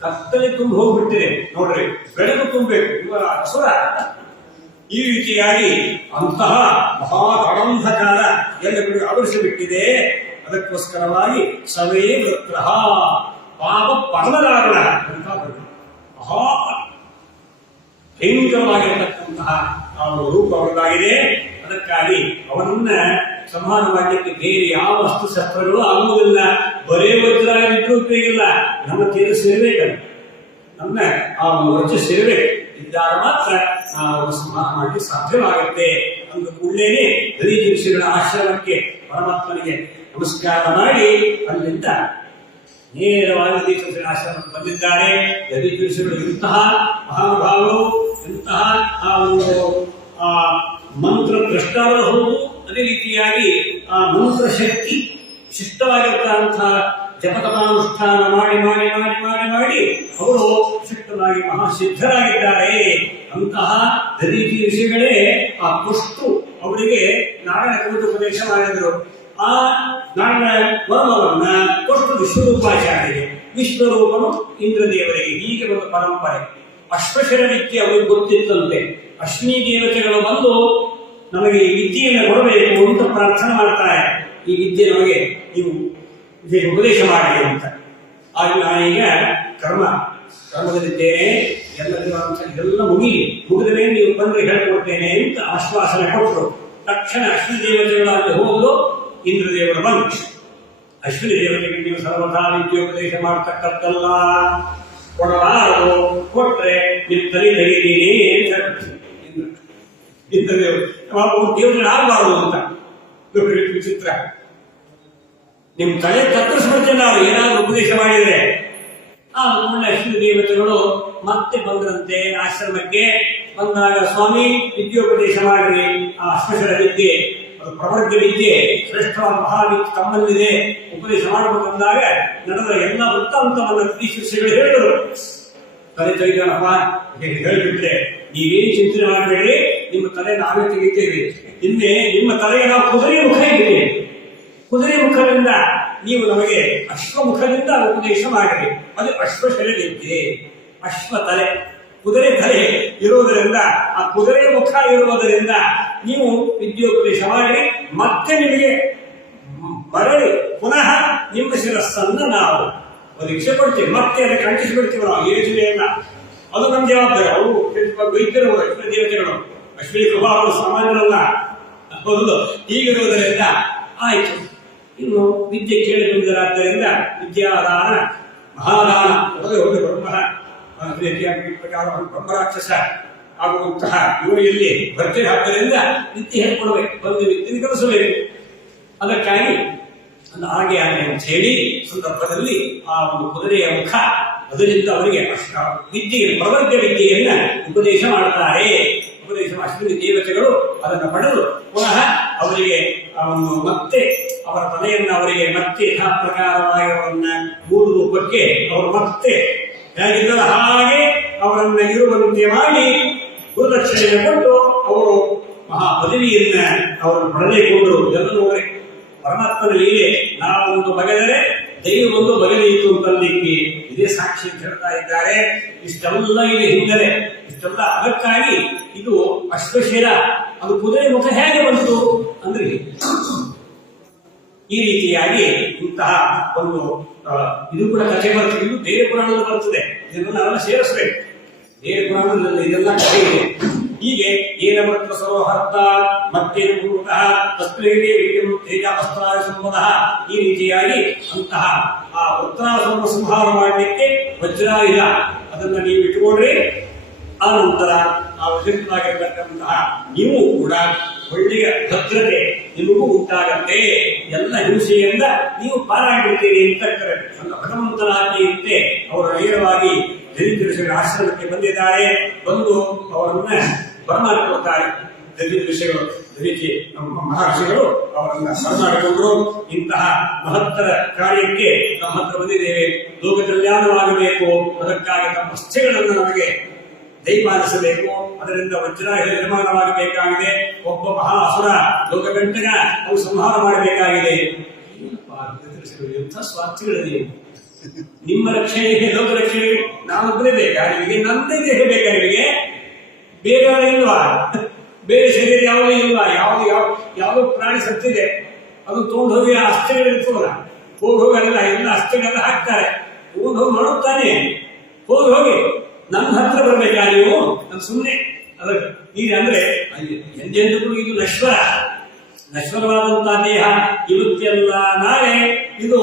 ಕತ್ತಲೆ ತುಂಬ ಹೋಗ್ಬಿಟ್ಟಿದೆ ನೋಡ್ರಿ. ಬೆಳಕು ತುಂಬಬೇಕು. ಇವರ ಅಸುರ ಈ ರೀತಿಯಾಗಿ ಅಂತಹ ಮಹಾಗಣಂಧಕಾರ ಎಲ್ಲ ಆವರಿಸಿಬಿಟ್ಟಿದೆ. ಅದಕ್ಕೋಸ್ಕರವಾಗಿ ಸವೇ ವೃತ್ರ ಪಾಪ ಪರಮದಾರಣ ಅಂತ ಮಹಾ ಭಯಂಕರವಾಗಿರತಕ್ಕಂತಹ ರೂಪ ಅವರದಾಗಿದೆ. ಅದಕ್ಕಾಗಿ ಅವನನ್ನ ಸಂಹಾರ ಮಾಡಲಿಕ್ಕೆ ಬೇರೆ ಯಾವ ವಸ್ತು ಶಸ್ತ್ರಗಳು ಆಗುವುದಿಲ್ಲ. ಬರೇ ವಜ್ರ ಇದ್ರೂ ಉಪಯೋಗಿಲ್ಲ. ನಮ್ಮ ತೇಜಸ್ಸಿರಬೇಕಲ್ಲ, ನಮ್ಮ ಆ ವರ್ಚಸ್ಸಿರಬೇಕು. ಇದ್ದಾಗ ಮಾತ್ರ ನಾವು ಸಂಹಾರ ಮಾಡಲಿಕ್ಕೆ ಸಾಧ್ಯವಾಗುತ್ತೆ. ಅಂದು ಕೂಡಲೇ ದರಿದ್ರಋಷಿಗಳ ಆಶ್ರಮಕ್ಕೆ ಪರಮಾತ್ಮನಿಗೆ ನಮಸ್ಕಾರ ಮಾಡಿ ಅಲ್ಲಿಂದ ನೇರವಾಗಿ ದರಿದ್ರಋಷಿಗಳ ಆಶ್ರಮಕ್ಕೆ ಬಂದಿದ್ದಾರೆ. ದರಿದ್ರಋಷಿಗಳು ಇಂತಹ ಮಹಾನುಭಾವರು, ಇಂತಹ ಆ ಒಂದು ಮಂತ್ರ ದ್ರಷ್ಟಾವರ ಹೌದು. ಅದೇ ರೀತಿಯಾಗಿ ಆ ಮಂತ್ರ ಶಕ್ತಿ ಶಿಷ್ಟವಾಗಿರ್ತಕ್ಕಂತಹ ಜಪತಪಾನುಷ್ಠಾನ ಮಾಡಿ ಮಾಡಿ ಮಾಡಿ ಮಾಡಿ ಮಾಡಿ ಅವರು ಶಿಷ್ಟವಾಗಿ ಮಹಾಸಿದ್ಧರಾಗಿದ್ದಾರೆ. ಅಂತಹ ದರೀತಿ ಋಷಿಗಳೇ ಆ ಪುಷ್ಟು ಅವರಿಗೆ ನಾರಾಯಣ ಕವಿತೋಪದೇಶ ಮಾಡಿದರು. ಆ ನಾರಾಯಣ ವರ್ಮವನ್ನ ಪುಷ್ಟು ವಿಶ್ವರೂಪಾಚಾರ್ಯರಿಗೆ, ವಿಶ್ವರೂಪನು ಇಂದ್ರದೇವರಿಗೆ. ಹೀಗೆ ಒಂದು ಪರಂಪರೆ. ಅಶ್ವಶರ ವಿದ್ಯೆ ಅವರಿಗೆ ಗೊತ್ತಿತ್ತಂತೆ. ಅಶ್ವಿನಿ ದೇವತೆಗಳು ಬಂದು ನಮಗೆ ಈ ವಿದ್ಯೆಯನ್ನು ಕೊಡಬೇಕು ಅಂತ ಪ್ರಾರ್ಥನೆ ಮಾಡ್ತಾರೆ. ಈ ವಿದ್ಯೆ ನಮಗೆ ನೀವು ಉಪದೇಶ ಮಾಡಿ ಅಂತ. ಆಗ ನಾನೀಗ ಕರ್ಮದಲ್ಲಿದ್ದೇನೆ, ಎಲ್ಲ ಮುಗಿದ ಮೇಲೆ ನೀವು ಬಂದ್ರೆ ಹೇಳ್ಕೊಡ್ತೇನೆ ಅಂತ ಆಶ್ವಾಸನೆ ಕೊಟ್ಟರು. ತಕ್ಷಣ ಅಶ್ವಿನಿ ದೇವತೆಗಳಲ್ಲಿ ಹೋಗಲು ಇಂದ್ರದೇವರು ಬಂದು, ಅಶ್ವಿನಿ ದೇವತೆಗೆ ನೀವು ಸರ್ವಥಾ ವಿದ್ಯೋಪದೇಶ ಮಾಡತಕ್ಕದ್ದಲ್ಲ, ಕೊಡಲಾರದು, ಕೊಟ್ರೆ ನೀವು ತಲೆ ತೆಗಿತೀನಿ ಅಂತ ಹೇಳ್ತೀನಿ. ದೇವರುಗಳು ಆಗಬಾರದು ಅಂತ ವಿಚಿತ್ರ. ನಿಮ್ ತಲೆ ಕತ್ತರಿಸ್ಬಿಡ್ತೇನೆ ನಾವು ಏನಾದ್ರು ಉಪದೇಶ ಮಾಡಿದ್ರೆ. ಆ ಒಳ್ಳೆ ಅಶ್ವಿನಿ ದೇವತೆಗಳು ಮತ್ತೆ ಬಂದ್ರಂತೆ ಆಶ್ರಮಕ್ಕೆ. ಬಂದಾಗ ಸ್ವಾಮಿ ವಿದ್ಯೋಪದೇಶ ಮಾಡ್ರಿ, ಆ ಅಶ್ವಶರ ವಿದ್ಯೆ, ಅದು ಪ್ರವರ್ಗ ವಿದ್ಯೆ, ಶ್ರೇಷ್ಠವಾದ ಮಹಾವಿದ್ಯೆ ತಮ್ಮಲ್ಲಿದೆ, ಉಪದೇಶ ಮಾಡಬೇಕಂದಾಗ ನಡೆದ ಎಲ್ಲ ವೃತ್ತಾಂತವನ್ನು ಋಷಿಗಳು ಹೇಳಿದರು. ತಲೆ ತೆಗೆದನಪ್ಪ ಹೇಳಿಬಿಟ್ರೆ ನೀವೇನು ಚಿಂತನೆ ಮಾಡಬೇಡಿ, ನಿಮ್ಮ ತಲೆ ನಾವೇ ತೆಗಿತೇವೆ. ನಿನ್ನೆ ನಿಮ್ಮ ತಲೆಗೆ ನಾವು ಕುದುರೆ ಮುಖ ಇದ್ದೇವೆ. ಕುದುರೆ ಮುಖದಿಂದ ನೀವು ನಮಗೆ ಅಶ್ವಮುಖದಿಂದ ಉಪದೇಶ ಮಾಡಿರಿ. ಅದು ಅಶ್ವಶರ ವಿದ್ಯೆ. ಅಶ್ವ ತಲೆ, ಕುದುರೆ ತಲೆ ಇರುವುದರಿಂದ, ಆ ಕುದುರೆ ಮುಖ ಇರುವುದರಿಂದ ನೀವು ವಿದ್ಯೋಪದೇಶ ಮಾಡಿ ಮತ್ತೆ ನಿಮಗೆ ಮರಳಿ ಪುನಃ ನಿಮ್ಮ ಶಿರಸ್ಸನ್ನು ನಾವು ಪರೀಕ್ಷೆ ಕೊಡ್ತೀವಿ. ಮತ್ತೆ ಅದಕ್ಕೆ ಅಂಟಿಸಿಬಿಡ್ತೀವಿ ನಾವು ಯೋಜನೆಯನ್ನ. ಅದು ನಮ್ಮ ಜವಾಬ್ದಾರಿ. ಅವರು ವೈದ್ಯರು, ಅಶ್ವಿನಿ ದೇವತೆಗಳು, ಅಶ್ವಿನಿ ಕುಮಾರರು ಸಾಮಾನ್ಯರಲ್ಲ. ಹೌದು. ಹೀಗಿರುವುದರಿಂದ ಆಯ್ತು. ಇನ್ನು ವಿದ್ಯೆ ಕೇಳಿಕೊಂಡಿದ್ದರಿಂದ ವಿದ್ಯಾದಾನ ಮಹಾದಾನ ಹೋಗಿ ಬ್ರಹ್ಮರಾಕ್ಷಸ ಆಗುವಂತಹ ಇವರಲ್ಲಿ ಭರ್ತಿ ಆದ್ದರಿಂದ ವಿದ್ಯೆ ಹೇಳ್ಕೊಡ್ಬೇಕು, ಒಂದು ವಿದ್ಯೆ ಕಲಿಸಬೇಕು. ಅದಕ್ಕಾಗಿ ಹಾಗೆ ಅಂತ ಹೇಳಿ ಸಂದರ್ಭದಲ್ಲಿ ಆ ಒಂದು ಕುದುರೆಯ ಮುಖ, ಅದರಿಂದ ಅವರಿಗೆ ವಿದ್ಯೆ, ಪ್ರವರ್ಗ ವಿದ್ಯೆಯನ್ನ ಉಪದೇಶ ಮಾಡುತ್ತಾರೆ. ಉಪದೇಶ ಅಶ್ವಿನಿ ದೇವತೆಗಳು ಅದನ್ನು ಪಡೆದು ಪುನಃ ಅವರಿಗೆ ಮತ್ತೆ ಅವರ ತಲೆಯನ್ನು ಅವರಿಗೆ ಮತ್ತೆ ಯಥಾ ಪ್ರಕಾರವಾಗಿ ಅವರನ್ನ ಮೂರು ರೂಪಕ್ಕೆ ಅವರು ಮತ್ತೆ ಹೇಗಿದ್ದರ ಹಾಗೆ ಅವರನ್ನ ಇರುವಂತೆ ಮಾಡಿ ಗುರುದಕ್ಷಿಣೆಯನ್ನು ಕೊಟ್ಟು ಅವರು ಮಹಾ ಪದವಿಯನ್ನ ಅವರನ್ನು ಪಡೆದುಕೊಂಡರು. ಎಲ್ಲ ನೋಡಿ ಪರಮಾತ್ಮನ ಲೀಲೆ. ನಾವೊಂದು ಬಗೆದರೆ ದೈವವೊಂದು ಬಗೆದೀತು ಅಂತಲ್ಲಿಕ್ಕೆ ಇದೇ ಸಾಕ್ಷಿ ಅಂತ ಹೇಳ್ತಾ ಇದ್ದಾರೆ. ಇಷ್ಟೆಲ್ಲ ಇದೆ ಹಿನ್ನೆಲೆ, ಇಷ್ಟೆಲ್ಲ ಅದಕ್ಕಾಗಿ ಇದು ಅಶ್ವಶಿರ, ಅದು ಕುದುರೆ ಮುಖ ಹೇಗೆ ಬಂತು ಅಂದ್ರೆ ಈ ರೀತಿಯಾಗಿ ಇಂತಹ ಒಂದು ಇದು ಕೂಡ ಕಥೆ ಬರ್ತದೆ. ಇದು ಬೇರೆ ಪುರಾಣದಲ್ಲಿ ಬರ್ತದೆ, ಇದನ್ನು ನಾವೆಲ್ಲ ಸೇರಿಸಬೇಕು. ಬೇರೆ ಪುರಾಣದಲ್ಲಿ ಇದೆಲ್ಲ ಕಥೆ ಇದೆ. ಹೀಗೆ ಏನ ವೃತ್ರ ಸರೋಹರ್ತ ಮತ್ತೇನು ಪೂರ್ವತಃ ತಸ್ಮೇಗೆ ತೇಜ ಅಸ್ತ್ರಾಯ ಸಂಬಂಧ, ಈ ರೀತಿಯಾಗಿ ಅಂತಹ ಆ ವೃತ್ರಾಸುರನ ಸಂಹಾರ ಮಾಡಲಿಕ್ಕೆ ವಜ್ರಾಯುಧ ಅದನ್ನ ನೀವು ಇಟ್ಟುಕೊಂಡ್ರಿ. ಆ ನಂತರ ಆ ವಿಶಿಷ್ಟವಾಗಿರ್ತಕ್ಕಂತಹ ನೀವು ಕೂಡ ಒಳ್ಳೆಯ ಭದ್ರತೆ ನಿಮಗೂ ಉಂಟಾಗತ್ತೆ, ಎಲ್ಲ ಹಿಂಸೆಯಿಂದ ನೀವು ಪಾರಾಗಿರ್ತೀರಿ ಅಂತ ಭಗವಂತನ ಆಜ್ಞೆಯಂತೆ ಅವರು ನೇರವಾಗಿ ದರಿದ್ರ ಆಶ್ರಮಕ್ಕೆ ಬಂದಿದ್ದಾರೆ. ಬಂದು ಅವರನ್ನ ಬರಮಾಡಿಕೊಳ್ತಾರೆ. ದರಿದ್ರ ನಮ್ಮ ಮಹರ್ಷಿಗಳು ಅವರನ್ನ ಬರಮಾಡಿಕೊಂಡ್ರು. ಇಂತಹ ಮಹತ್ತರ ಕಾರ್ಯಕ್ಕೆ ನಮ್ಮ ಹತ್ರ ಬಂದಿದ್ದೇವೆ, ಲೋಕ ಕಲ್ಯಾಣವಾಗಬೇಕು, ಅದಕ್ಕಾಗಿ ತಮ್ಮ ಅಸ್ಥಿಗಳನ್ನು ನಮಗೆ ದಯಪಾಲಿಸಬೇಕು, ಅದರಿಂದ ವಜ್ರಾಯುಧ ನಿರ್ಮಾಣವಾಗಬೇಕಾಗಿದೆ. ಒಬ್ಬ ಮಹಾ ಅಸುರ ಲೋಕಗಂಟನ ಅವು ಸಂಹಾರ ಮಾಡಬೇಕಾಗಿದೆ. ಎಂಥ ಸ್ವಾರ್ಥಿಗಳಲ್ಲಿ ನಿಮ್ಮ ರಕ್ಷಣೆಗೆ ಲೋಕ ರಕ್ಷಣೆಗೆ ನಾನೊಬ್ಬರೇ ಬೇಕಾ ನಿಮಗೆ? ನನ್ನದೇ ದೇಹ ಬೇಕಾ ನಿಮಗೆ? ಬೇರೆ ಇಲ್ವಾ? ಬೇರೆ ಶರೀರ ಯಾವುದೂ ಇಲ್ವಾ? ಯಾವುದು ಪ್ರಾಣಿ ಸತ್ತಿದೆ ಅದು ತಗೊಂಡು ಹೋಗಿ ಆ ಅಸ್ಥಿಗಳಿರ್ತವಲ್ಲ, ಹೋಗಿ ಎಲ್ಲ ಅಸ್ಥಿಗಳೆಲ್ಲ ಹಾಕ್ತಾರೆ, ತಗೊಂಡು ಹೋಗಿ ಮಾಡುತ್ತಾನೆ. ಹೋಗಿ ನನ್ನ ಹತ್ರ ಬರ್ಬೇಕಾ ನೀವು? ನಾನು ಸುಮ್ಮನೆ ಅದಕ್ಕೆ ಈಗ ಅಂದ್ರೆ ಎಂದೆಂದೂ ಇದು ನಶ್ವರವಾದಂತಹ ದೇಹ. ಇವತ್ತೆಲ್ಲ ನಾಳೆ ಇದು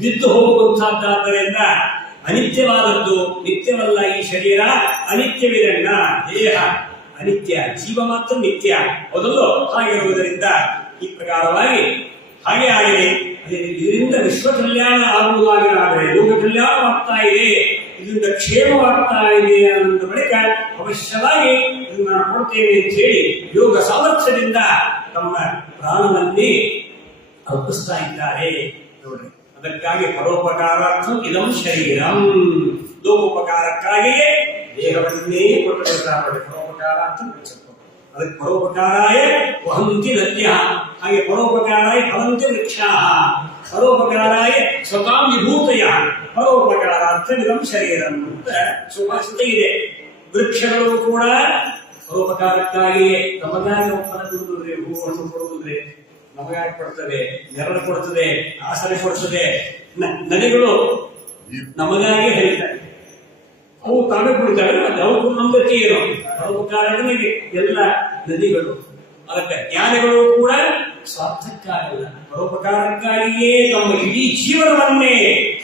ಬಿದ್ದು ಹೋಗುವಂತಹದ್ದಾದ್ದರಿಂದ ಅನಿತ್ಯವಾದದ್ದು, ನಿತ್ಯವಲ್ಲ ಈ ಶರೀರ, ಅನಿತ್ಯವಿದಣ್ಣ. ದೇಹ ಅನಿತ್ಯ, ಜೀವ ಮಾತ್ರ ನಿತ್ಯ, ಮೊದಲು ಹಾಗಿರುವುದರಿಂದ ಈ ಪ್ರಕಾರವಾಗಿ ಹಾಗೆ ಆಗಿದೆ. ಇದರಿಂದ ವಿಶ್ವ ಕಲ್ಯಾಣ ಆಗುವುದಾಗಿರಾದರೆ ಲೋಕ ಕಲ್ಯಾಣವಾಗ್ತಾ ಇದೆ, ಇದರಿಂದ ಕ್ಷೇಮವಾಗ್ತಾ ಇದೆ ಅನ್ನೋ ಬಳಿಕ ಅವಶ್ಯವಾಗಿ ಇದನ್ನು ನಾನು ಕೊಡ್ತೇನೆ ಅಂತ ಹೇಳಿ ಯೋಗ ಸಾಮರ್ಥ್ಯದಿಂದ ತಮ್ಮ ಪ್ರಾಣವನ್ನೇ ಅರ್ಪಿಸ್ತಾ ಇದ್ದಾರೆ ನೋಡ್ರಿ. ಅದಕ್ಕಾಗಿ ಪರೋಪಕಾರಾರ್ಥ ಇದಂ ಶರೀರಂ, ಲೋಕೋಪಕಾರಕ್ಕಾಗಿಯೇ ದೇಹವನ್ನೇ ಕೊಟ್ಟಿರ್ತಾರೆ. ಪರೋಪಕಾರಾರ್ಥ ಅದಕ್ಕೆ ಪರೋಪಕಾರಾಯ ವಹಂತಿ ನದ್ಯ, ಹಾಗೆ ಪರೋಪಕಾರಾಯ ಫಲಂತಿ ವೃಕ್ಷಾ, ಪರೋಪಕಾರಾಯ ಸ್ವತಾಂ ವಿಭೂತಯ, ಪರೋಪಕಾರಾರ್ಥ ಇದಂ ಶರೀರಂ ಅಂತ ಸುಭಾಷಿತ ಇದೆ. ವೃಕ್ಷಗಳು ಕೂಡ ಪರೋಪಕಾರಕ್ಕಾಗಿಯೇ ನಮಗಾಗಿ ಫಲ ಕೊಡುವುದ್ರೆ, ಹೂವನ್ನು ಕೊಡುವುದ್ರೆ ನಮಗಾಗಿ ಕೊಡ್ತದೆ, ನೆರಳು ಕೊಡ್ತದೆ, ಆಸರೆ ಕೊಡ್ತದೆ. ನದಿಗಳು ನಮಗಾಗಿ ಹರಿತಾರೆ, ಅವು ತಾವೇ ಕುಡಿತಾರೆ. ಅವು ನಮ್ದಕ್ಕೆ ಏನು ಪರೋಪಕಾರಗಳಿಗೆ ಎಲ್ಲ ನದಿಗಳು. ಅದಕ್ಕೆ ಜ್ಞಾನಿಗಳು ಕೂಡ ಸ್ವಾರ್ಥಕ್ಕಾಗಲ್ಲ, ಪರೋಪಕಾರಕ್ಕಾಗಿಯೇ ತಮ್ಮ ಇಡೀ ಜೀವನವನ್ನೇ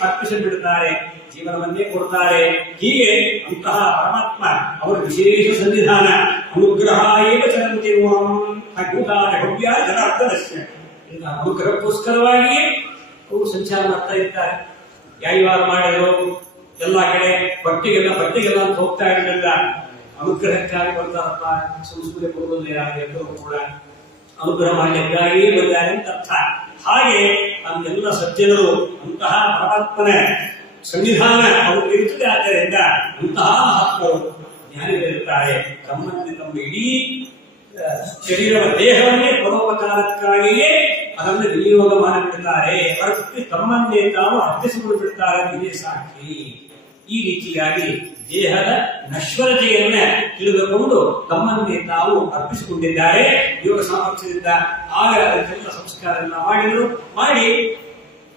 ಅರ್ಪಿಸಿ ಬಿಡುತ್ತಾರೆ, ಜೀವನವನ್ನೇ ಕೊಡ್ತಾರೆ. ಹೀಗೆ ಅಂತಹ ಪರಮಾತ್ಮ ಅವರ ವಿಶೇಷ ಸನ್ನಿಧಾನ ಅನುಗ್ರಹ ಏವ ಚರಂತಿ ಭವ್ಯ ಜನಾರ್ದನಸ್ಯ, ಅನುಗ್ರಹಕ್ಕೋಸ್ಕರವಾಗಿಯೇ ಅವರು ಸಂಚಾರ ಮಾಡ್ತಾ ಇರ್ತಾರೆ. ಯಾರಿವಾರ ಮಾಡಿದ್ರು ಎಲ್ಲ ಕಡೆ ಬಟ್ಟೆಗೆಲ್ಲ ಅಂತ ಹೋಗ್ತಾ ಇರಲಿಲ್ಲ, ಅನುಗ್ರಹಕ್ಕಾಗಿ ಬರ್ತಾರಪ್ಪ. ಸಂಸ್ಕೃತಿ ಕೊಡುವುದಿಲ್ಲ ಯಾರು ಕೂಡ ಅನುಗ್ರಹ ಮಾಡಲಿಕ್ಕಾಗಿಯೇ ಬಂದಾರೆ ಅಂತ ಅರ್ಥ. ಹಾಗೆ ನಮ್ಮೆಲ್ಲ ಸಜ್ಜನರು ಅಂತಹ ಪರಮಾತ್ಮನ ಸನ್ನಿಧಾನ ಅವರು ಇರುತ್ತದೆ. ಆದ್ದರಿಂದ ಅಂತಹ ಮಹಾತ್ಮರು ಜ್ಞಾನಿಗಳಿರುತ್ತಾರೆ. ತಮ್ಮಲ್ಲಿ ತಮ್ಮ ಇಡೀ ಶರೀರ ದೇಹವನ್ನೇ ಪರೋಪಕಾರಕ್ಕಾಗಿಯೇ ಅದನ್ನು ವಿನಿಯೋಗ ಮಾಡಿಬಿಡ್ತಾರೆ, ಅದಕ್ಕೆ ತಮ್ಮನ್ನೇ ತಾವು ಅರ್ಪಿಸಿಕೊಂಡು ಬಿಡ್ತಾರೆ. ಇದೇ ಸಾಕ್ಷಿ. ಈ ರೀತಿಯಾಗಿ ದೇಹದ ನಶ್ವರತೆಯನ್ನ ತಿಳಿದುಕೊಂಡು ತಮ್ಮನ್ನೇ ತಾವು ಅರ್ಪಿಸಿಕೊಂಡಿದ್ದಾರೆ ಯೋಗ ಸಾಮರ್ಥ್ಯದಿಂದ. ಆಗ ಅದಕ್ಕೆಲ್ಲ ಸಂಸ್ಕಾರ ಎಲ್ಲ ಮಾಡಿ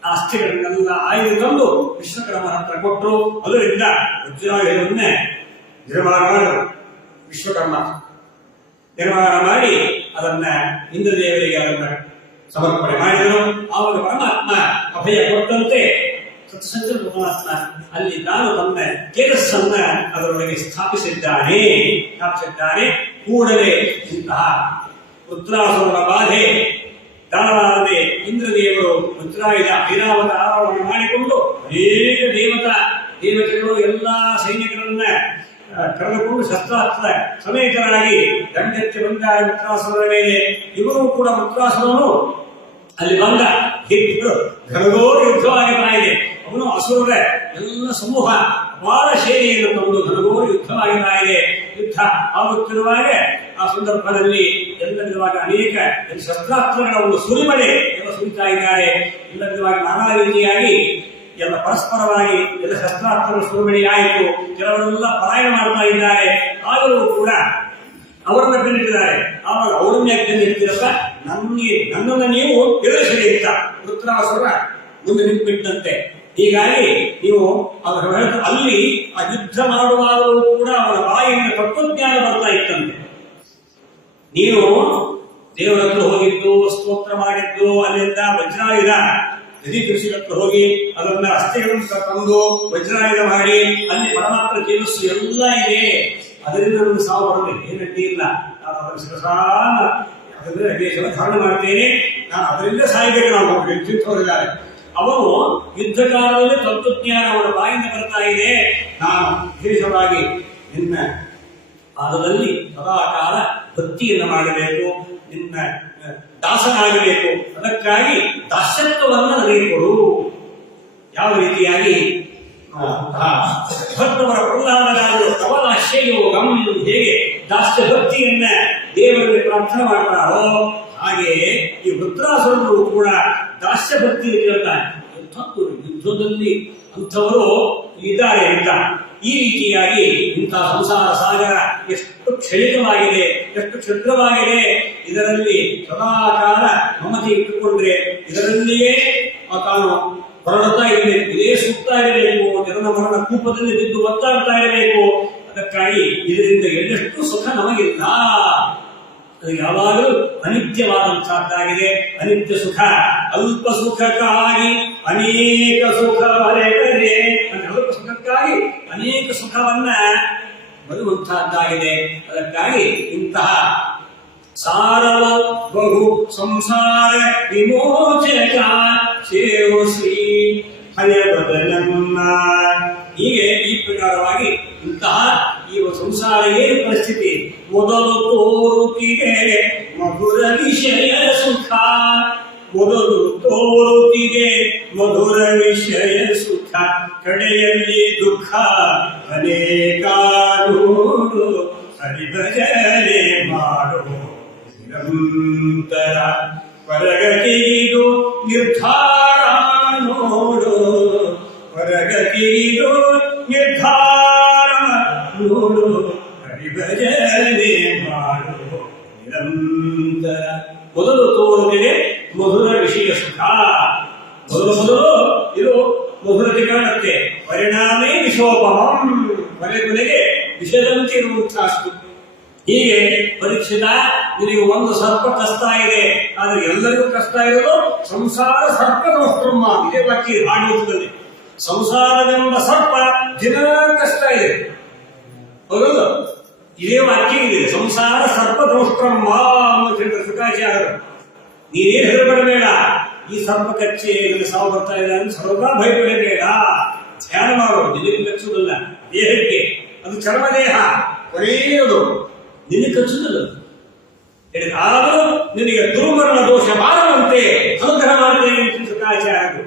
ಆ ಅಸ್ಥಿಗಳನ್ನೆಲ್ಲ ಆಯ್ದು ತಂದು ವಿಶ್ವಕರ್ಮನ ಹತ್ರ ಕೊಟ್ಟರು. ಅದರಿಂದ ವಜ್ರಾಯುಧವನ್ನ ನಿರ್ಮಾಣ ಮಾಡಿದರು. ವಿಶ್ವಕರ್ಮ ನಿರ್ಮಾಣ ಮಾಡಿ ಅದನ್ನ ಇಂದ್ರದೇವರಿಗೆ ಅದನ್ನ ಸಮರ್ಪಣೆ ಮಾಡಿದರು. ಆವಾಗ ಪರಮಾತ್ಮ ಅಭಯ ಕೊಟ್ಟಂತೆ ಸತ್ಸಂಗ ಪರಮಾತ್ಮ ಅಲ್ಲಿ ತಾನು ತನ್ನ ತೇಜಸ್ಸನ್ನ ಅದರೊಳಗೆ ಸ್ಥಾಪಿಸಿದ್ದಾನೆ. ಕೂಡಲೇ ಇಂತಹ ವೃತ್ರಾಸುರನ ಬಾಧೆ ದಾಳವಾರದೆ ಇಂದ್ರದೇವರು ವಜ್ರಾಯುಧ ಐರಾವತ ಆರೋಹಣ ಮಾಡಿಕೊಂಡು ಅನೇಕ ದೇವತೆಗಳು ಎಲ್ಲಾ ಸೈನಿಕರನ್ನ ಕರೆದುಕೊಂಡು ಶಸ್ತ್ರಾಸ್ತ್ರ ಸಮೇತರಾಗಿ ದಂಡೆತ್ತಿ ಬಂದಾಗ ವೃತ್ರಾಸುರನ ಮೇಲೆ. ಇವರು ಕೂಡ ವೃತ್ರಾಸುರನು ಅಲ್ಲಿ ಬಂದ ಘನಘೋರ ಯುದ್ಧವಾಗುತ್ತಾ ಇದೆ. ಅವನು ಅಸುರರ ಎಲ್ಲ ಸಮೂಹ ಅಪಾರ ಸೇನೆಯನ್ನು ತಂದು ಘನಘೋರ ಯುದ್ಧವಾಗುತ್ತಾ ಇದೆ. ಯುದ್ಧ ಆಗುತ್ತಿರುವಾಗ ಆ ಸಂದರ್ಭದಲ್ಲಿ ಎಲ್ಲರಿರುವಾಗ ಅನೇಕ ಶಸ್ತ್ರಾಸ್ತ್ರಗಳ ಒಂದು ಸುರಿಮಳೆ ಎಲ್ಲ ಸುರಿತಾ ಇದ್ದಾರೆ. ಎಲ್ಲರಿರುವಾಗ ನಾನಾ ರೀತಿಯಾಗಿ ಎಲ್ಲ ಪರಸ್ಪರವಾಗಿ ಎಲ್ಲ ಶಸ್ತ್ರಾಸ್ತ್ರಗಳ ಸುರಿಮಳೆ ಆಯಿತು. ಕೆಲವರೆಲ್ಲ ಪಲಾಯನ ಮಾಡ್ತಾ ಇದ್ದಾರೆ. ಆದರೂ ಕೂಡ ಅವರನ್ನ ಬೆನ್ನಿಟ್ಟಿದ್ದಾರೆ. ಆವಾಗ ಅವರನ್ನ ಯಾಕೆ ಬೆನ್ನಿಡ್ತೀರಪ್ಪ, ನನ್ನನ್ನು ನೀವು ಎದುರಿಸಲಿ ಅಂತ ವೃತ್ರಾಸುರ ಮುಂದೆ ನಿಂತುಬಿಟ್ಟಂತೆ. ಹೀಗಾಗಿ ನೀವು ಅಲ್ಲಿ ಆ ಯುದ್ಧ ಮಾಡುವಾಗಲೂ ಕೂಡ ಅವರ ಬಾಯಿಂದ ತತ್ವಜ್ಞಾನ ಬರ್ತಾ ಇತ್ತಂತೆ. ನೀನು ದೇವರ ಹತ್ರ ಹೋಗಿದ್ದು, ಸ್ತೋತ್ರ ಮಾಡಿದ್ದು, ಅಲ್ಲಿಂದ ವಜ್ರಾಯುಧ ನದಿ ಕೃಷಿ ಹತ್ರ ಹೋಗಿ ಅದನ್ನ ಅಸ್ಥಿಗಳನ್ನು ತಂದು ವಜ್ರಾಯುಧ ಮಾಡಿ ಅಲ್ಲಿ ಪರಮಾತ್ಮ ತೇಜಸ್ಸು ಎಲ್ಲ ಇದೆ. ಅದರಿಂದ ನನಗೆ ಸಾವು ಬರಬೇಕು, ಏನಡ್ಡಿ ಇಲ್ಲ. ನಾನು ಅದರ ಶಿರಸಾನ ಅದರಿಂದ ಧಾರಣ ಮಾಡ್ತೇನೆ, ನಾನು ಅದರಿಂದ ಸಾಯ್ಬೇಕು. ನಾವು ಚಿಂತವರಿದ್ದಾರೆ. ಅವನು ಯುದ್ಧ ಕಾಲದಲ್ಲಿ ತತ್ವಜ್ಞಾನ ಅವರ ಬಾಯಿಂದ ಬರ್ತಾ ಇದೆ. ನಾನು ವಿಶೇಷವಾಗಿ ನಿನ್ನ ಪಾದದಲ್ಲಿ ಸದಾಕಾಲ ಭಕ್ತಿಯನ್ನು ಮಾಡಬೇಕು, ನಿನ್ನ ದಾಸನಾಗಬೇಕು. ಅದಕ್ಕಾಗಿ ದಾಸ್ಯತ್ವವನ್ನು ನನಗೆ ಕೊಡು. ಯಾವ ರೀತಿಯಾಗಿ ಭಕ್ತವರ ಪ್ರಹ್ಲಾದರಾಜರು ತವದಾಸ್ಯ ಯೋಗಂ ಹೇಗೆ ದಾಸ್ಯ ಭಕ್ತಿಯನ್ನ ದೇವರಲ್ಲಿ ಪ್ರಾರ್ಥನೆ ಮಾಡ್ತಾರೋ ಹಾಗೆಯೇ ಈ ವೃತ್ರಾಸುರರು ಕೂಡ ದಾಸ್ಯ ಭಕ್ತಿ ಕೇಳ್ತಾನೆ. ಯುದ್ಧದಲ್ಲಿ ಅಂಥವರು ಇದ್ದಾರೆ ಅಂತ. ಈ ರೀತಿಯಾಗಿ ಇಂತಹ ಸಂಸಾರ ಸಾಗರ ಎಷ್ಟು ಕ್ಷಣಿಕವಾಗಿದೆ, ಎಷ್ಟು ಕ್ಷುದ್ರವಾಗಿದೆ. ಇದರಲ್ಲಿ ಸದಾಕಾಲ ಮಮತೆ ಇಟ್ಟುಕೊಂಡ್ರೆ ಇದರಲ್ಲಿಯೇ ತಾನು ಹೊರಡ್ತಾ ಇರಬೇಕು, ಇದೇ ಸುತ್ತಾ ಇರಬೇಕು, ಜನನ ಮರಣ ಕೂಪದಲ್ಲಿ ಬಿದ್ದು ಒತ್ತಾಡ್ತಾ ಇರಬೇಕು. ಅದಕ್ಕಾಗಿ ಇದರಿಂದ ಎಳ್ಳಷ್ಟು ಸುಖ ನಮಗಿಲ್ಲ. ಅದು ಯಾವಾಗಲೂ ಅನಿತ್ಯವಾದಂತಹದ್ದಾಗಿದೆ. ಅನಿತ್ಯ ಸುಖ, ಅಲ್ಪ ಸುಖಕ್ಕಾಗಿ ಅನೇಕ ಸುಖ ಬರೆದರೆ, ಅಲ್ಪ ಸುಖಕ್ಕಾಗಿ ಅನೇಕ ಸುಖವನ್ನ ಬರುವಂತಹದ್ದಾಗಿದೆ. ಅದಕ್ಕಾಗಿ ಇಂತಹ ಸಾರವ ಬಹು ಸಂಸಾರ ವಿಮೋಚಕ ಸೇವು ಶ್ರೀ ಹಯಬದನನ್ನ. ಹೀಗೆ ಈ ಪ್ರಕಾರವಾಗಿ ಇಂತಹ ಈ ಸಂಸಾರ ಏನು ಪರಿಸ್ಥಿತಿ, ಮೊದಲು ತೋರುತ್ತಿಗೆ ಮಧುರ ವಿಷಯ ಸುಖ, ಮೊದಲು ತೋರುತ್ತಿಗೆ ಮಧುರ ವಿಷಯ ಸುಖ, ಕಡೆಯಲ್ಲಿ ದುಃಖ ಅನೇಕ ನೋಡು, ಹರಿಭಜನೆ ಮಾಡು ನಿರಂತರ, ಹೊರಗತಿದು ನಿರ್ಧಾರ ನೋಡು, ಹೊರಗತಿದು ನಿರ್ಧಾರ ನೋಡು, ಹರಿಭಜನೆ ಮಾಡು ನಿರಂತರ. ಮೊದಲು ತೋರುತ್ತಿದೆ ಮಧುರ ವಿಷಯ ಸುಖ. ಮೊದಲು ಇದು ಮಧುರತೆ ಕಾಣುತ್ತೆ, ಪರಿಣಾಮೇ ವಿಷೋಪಮಂ, ಕೊನೆಗೆ ವಿಷದಂತೆ ಇರುವಂತಹಷ್ಟು. ಹೀಗೆ ಪರೀಕ್ಷಿತ, ನಿನಗೆ ಒಂದು ಸರ್ಪ ಕಷ್ಟ ಇದೆ, ಆದ್ರೆ ಎಲ್ಲರಿಗೂ ಕಷ್ಟ ಇರೋದು ಸಂಸಾರ ಸರ್ಪದೋಷ್ಟ್ರಮ್ಮ. ಇದೇ ವಾಕ್ಯ ಆಡಳಿತದಲ್ಲಿ ಸಂಸಾರವೆಂಬ ಸರ್ಪ ದಿನ ಕಷ್ಟ ಇದೆ. ಹೌದು, ಇದೇ ವಾಕ್ಯ ಇದೆ. ಸಂಸಾರ ಸರ್ಪದೋಷ್ಟ್ರಮ್ಮ ಅಂತ ಸುಖಾಚಾರ್ಯರು. ನೀನೇನು ಹೆದರಬೇಡ, ಈ ಸರ್ಪ ಕಚ್ಚೆ ಸಾವು ಬರ್ತಾ ಇದೆ ಅಂದ್ರೆ ಸರ್ವದಾ ಭಯಪಡಬೇಡ. ಧ್ಯಾನ ಮಾಡೋ, ನಿನಗೆ ಕಚ್ಚುವುದಿಲ್ಲ ದೇಹಕ್ಕೆ, ಅದು ಚರ್ಮ ದೇಹ ಕೊನೆಯದು, ನಿನಗೆ ಕಚ್ಚುವುದಿಲ್ಲ. ಆದರೂ ನಿನಗೆ ದುರ್ಮರಣ ದೋಷ ಬಾರದಂತೆ ಅನುಗ್ರಹ ಮಾಡ್ತೇನೆ ಸುಖಾಚಾರ್ಯರು.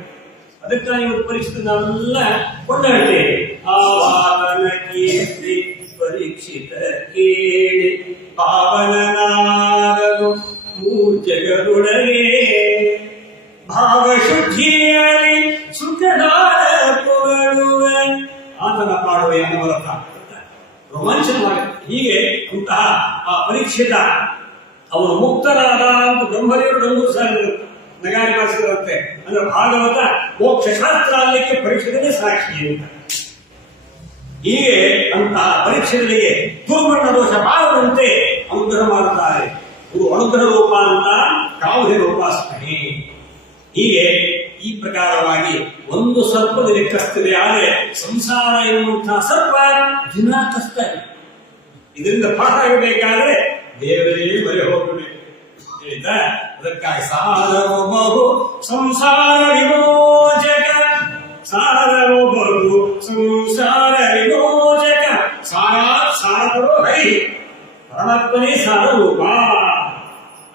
ಅದಕ್ಕಾಗಿ ಇವತ್ತು ಪರೀಕ್ಷಿತ ನಾವೆಲ್ಲ ಕೊಂಡಾಡ್ತೇವೆ. ಆವಾಹನ ಕೀರ್ತಿ ಪರೀಕ್ಷಿತ ಕೇಳಿ ಪಾವನನಾಗಲು ಮೂರ್ಜಗರುಡಗೆ, ಭಾವಶುದ್ಧಿಯಲ್ಲಿ ಸುಖದಾರ ಪುಗಳುವ ಆತನ ಪಾಡುವೆ ಮೂಲಕ ರೋಮಾಂಚನವಾಗುತ್ತೆ. ಹೀಗೆ ಅಂತಹ ಆ ಪರೀಕ್ಷಿತ ಅವನು ಮುಕ್ತನಾದ ಅಂತ ಬ್ರಹ್ಮದೇವರು ಡಂಗೂರು ನಗಾರಿ ಮಾಡಿಸಿದಂತೆ. ಅಂದ್ರೆ ಭಾಗವತ ಮೋಕ್ಷ ಶಾಸ್ತ್ರ ಅಲ್ಲಿಕ್ಕೆ ಪರೀಕ್ಷೆಗಳೇ ಸಾಕ್ಷಿ ಅಂತ. ಹೀಗೆ ಅಂತಹ ಪರೀಕ್ಷೆಗಳಿಗೆ ದುರ್ಮರಣ ದೋಷ ಬಾರದಂತೆ ಅನುಗ್ರಹ ಮಾಡುತ್ತಾರೆ. ಇದು ಅನುಗ್ರಹ ರೂಪ ಅಂತ ಕಾವುದೇ ರೂಪಾಸ್ಮನೆ. ಹೀಗೆ ಈ ಪ್ರಕಾರವಾಗಿ ಒಂದು ಸರ್ಪದಲ್ಲಿ ಕಷ್ಟಿದೆ, ಆದರೆ ಸಂಸಾರ ಎನ್ನುವಂತಹ ಸರ್ಪ ದಿನ ಕಷ್ಟ ಇದೆ. ಇದರಿಂದ ಪಾಠ ಆಗಬೇಕಾದ್ರೆ ದೇವರೇ ಬರೆ ಹೋಗಬೇಕು ಹೇಳಿದ. ಅದಕ್ಕಾಗಿ ಸಾರವೋ ಬಹು ಸಂಸಾರ ವಿಮೋಚಕ, ಸಾರವೋ ಬಹು ಸಂಸಾರ ವಿಮೋಚಕ, ಸಾರದೋ ಹರಿ ಪರಮಾತ್ಮನೇ ಸಾರ ರೂಪ.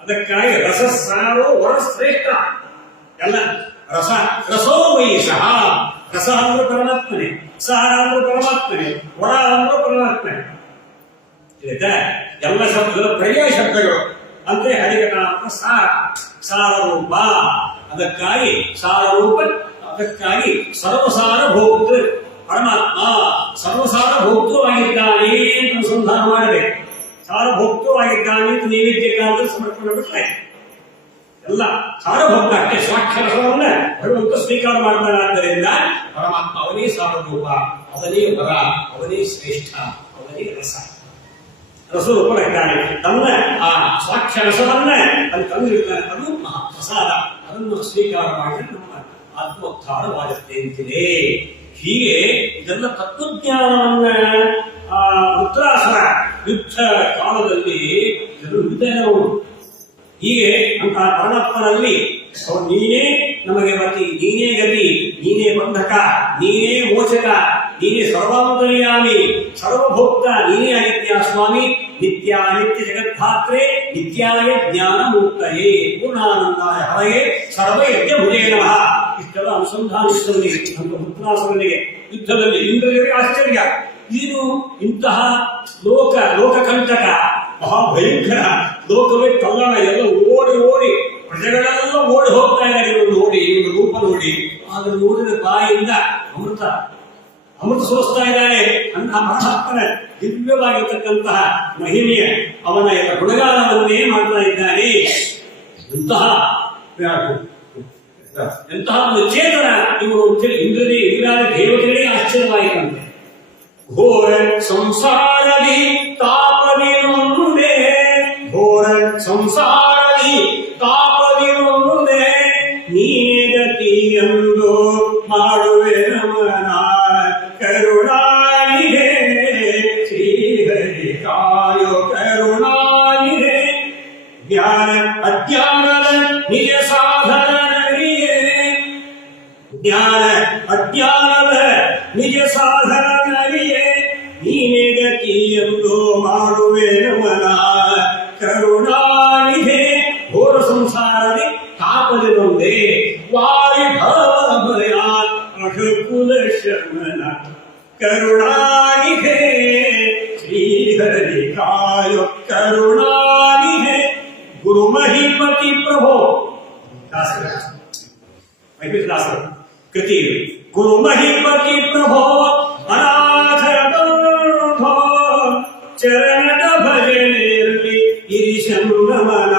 ಅದಕ್ಕಾಗಿ ರಸ ಸಾರೋ ವರ ಶ್ರೇಷ್ಠ ಎಲ್ಲ. ರಸೋ ವೈ ಸಹ, ರಸ ಅಂದ್ರೆ ಪರಮಾತ್ಮನೇ, ಸಾರ ಅಂದ್ರೆ ಪರಮಾತ್ಮನೇ, ವರ ಅಂದ್ರೆ ಪರಮಾತ್ಮನೇ. ಎಲ್ಲ ಶಬ್ದಗಳು ಪರ್ಯಾಯ ಶಬ್ದಗಳು ಅಂದ್ರೆ ಹರಿಕಥಾಂತ ಸಾರರೂಪ. ಅದಕ್ಕಾಗಿ ಸಾರರೂಪ, ಅದಕ್ಕಾಗಿ ಸರ್ವಸಾರ ಭೋಕ್ತೃ ಪರಮಾತ್ಮ ಸರ್ವಸಾರ ಭೋಕ್ತೃವಾಗಿದ್ದಾನೆ ಅಂತ ಅನುಸಂಧಾನ ಮಾಡಬೇಕು. ಸಾರಭೋಕ್ತೃವಾಗಿದ್ದಾನೆ ಅಂತ ನೈವೇದ್ಯಕ್ಕಾದ್ರೂ ಸಮರ್ಪಣೆ ಬಿಟ್ಟರೆ ಎಲ್ಲ ಸಾರಭೋಕ್ತ ಅಷ್ಟೇ. ಸಾಕ್ಷರಸವನ್ನ ಭಗವಂತ ಸ್ವೀಕಾರ ಮಾಡ್ತಾನೆ. ಆದ್ದರಿಂದ ಪರಮಾತ್ಮ ಅವನೇ ಸಾರರೂಪ, ಅವನೇ ವರ, ಅವನೇ ಶ್ರೇಷ್ಠ, ಅವನೇ ರಸ. ರಸರೂಪನಾಗಿದ್ದಾನೆ. ತನ್ನ ಆ ಸಾಕ್ಷರಸವನ್ನ ಅಲ್ಲಿ ತಂದಿರ್ತಾನೆ. ಅದು ಮಹಾಪ್ರಸಾದ. ಅದನ್ನು ಸ್ವೀಕಾರ ಮಾಡಿ ನಮ್ಮ ಆತ್ಮೋದ್ಧಾರವಾಗುತ್ತೆ ಅಂತಿದೆ. ಹೀಗೆ ಇದೆಲ್ಲ ತತ್ವಜ್ಞಾನವನ್ನ ವೃತ್ರಾಸುರ ಯುದ್ಧ ಕಾಲದಲ್ಲಿ ಇದನ್ನು ಹೀಗೆ ಅಂತ ಪರಮಾತ್ಮನಲ್ಲಿ ನೀನೇ ನಮಗೆ ಮತಿ, ನೀನೇ ಗತಿ, ನೀನೇ ಬಂಧಕ, ನೀನೇ ಮೋಚಕ, ನೀನೇ ಸರ್ವಾಂತರ್ಯಾಮಿ, ಸರ್ವಭೋಕ್ತ, ನೀನೇ ಅನಿತ್ಯ ಸ್ವಾಮಿ, ನಿತ್ಯ ಅನಿತ್ಯ ಜಗದ್ಧಾತ್ರೆ, ನಿತ್ಯಾಯ ಜ್ಞಾನ ಮುಕ್ತಯೇ, ಪೂರ್ಣಾನಂದಾಯ ಹರಯೇ, ಸರ್ವಯಜ್ಞ ಭುಜೇ ನಮಃ. ಇಷ್ಟೆಲ್ಲ ಅನುಸಂಧಾನಿಸುವವನಿಗೆ ನಮ್ಮ ವೃತ್ರಾಸುರನಿಗೆ ಯುದ್ಧದಲ್ಲಿ ಇಂದ್ರನಿಗೆ ಆಶ್ಚರ್ಯ. ಇದು ಇಂತಹ ಲೋಕಕಂಟಕ ಮಹಾಭಯಂಕರ ಲೋಕವೇ ಕಲ್ಲಣ. ಎಲ್ಲ ಓಡಿ ಓಡಿ ಪ್ರಜೆಗಳೆಲ್ಲ ಓಡಿ ಹೋಗ್ತಾ ಇದ್ದಾರೆ ನೋಡಿ, ಇವನು ರೂಪ ನೋಡಿ. ಆದ್ರೆ ನೋಡಿದ ಬಾಯಿಯಿಂದ ಅಮೃತ ಸೋಸ್ತಾ ಇದ್ದಾರೆ. ಅಂತಹ ಪರಮಾತ್ಮನ ದಿವ್ಯವಾಗಿರ್ತಕ್ಕಂತಹ ಮಹಿಮೆಯ ಅವನ ಎಲ್ಲ ಗುಣಗಾನವನ್ನೇ ಮಾಡ್ತಾ ಇದ್ದಾನೆ. ಎಂತಹ ಒಂದು ಚೇತನ ಇವರು ಇಂದ್ರನೇ ಇಂದ್ರಾದ ದೇವತೆಗಳೇ ಆಶ್ಚರ್ಯವಾಯಿತಂತೆ. ಘೋರ ಸಂಸಾರದಿ ತಾಪವಿರುವುದೇ, ಘೋರ ಸಂಸಾರದಿ ತಾಪವಿರುವುದೇ, ನೀನೇ ಗತಿ ಎಂದು ಮಾಡುವೆ ನಮನ ಕರುಣಾನಿಧೆ, ಶ್ರೀಹರಿ ಕಾಯೋ ಕರುಣಾನಿಧೆ. ಜ್ಞಾನ ಅಜ್ಞಾನದ ನಿಜ ಸಾಧನರಿಯೇ, ಜ್ಞಾನ ಅಜ್ಞಾನದ ನಿಜ ಸಾಧನರಿಯೇ, ನೀನೇ ಗತಿ ಎಂದು ಮಾಡುವೆ ನಮನ ಕರುಣಾನಿಧೆ. ಘೋರ ಸಂಸಾರದಿ ತಾಪದಿರೊಂದೇ, ವಾಯುಭಯ ಅಘಕುಲ ಶಮನ ಕರುಣಾನಿಧೆ, ಶ್ರೀಹರಿ ಕಾಯೋ ಕರುಣಾನಿಧೆ. ಗುರು ಮಹಿಪತಿ ಪ್ರಭೋ ದಾಸರು ಕೃತಿ. ಗುರು ಮಹಿಪತಿ ಪ್ರಭೋ ಅನಾಥ ಬಂಧೋ, ಚರಣದ ಭಜನೆಯಲ್ಲಿ ಇರಿಸಂಗಮನ.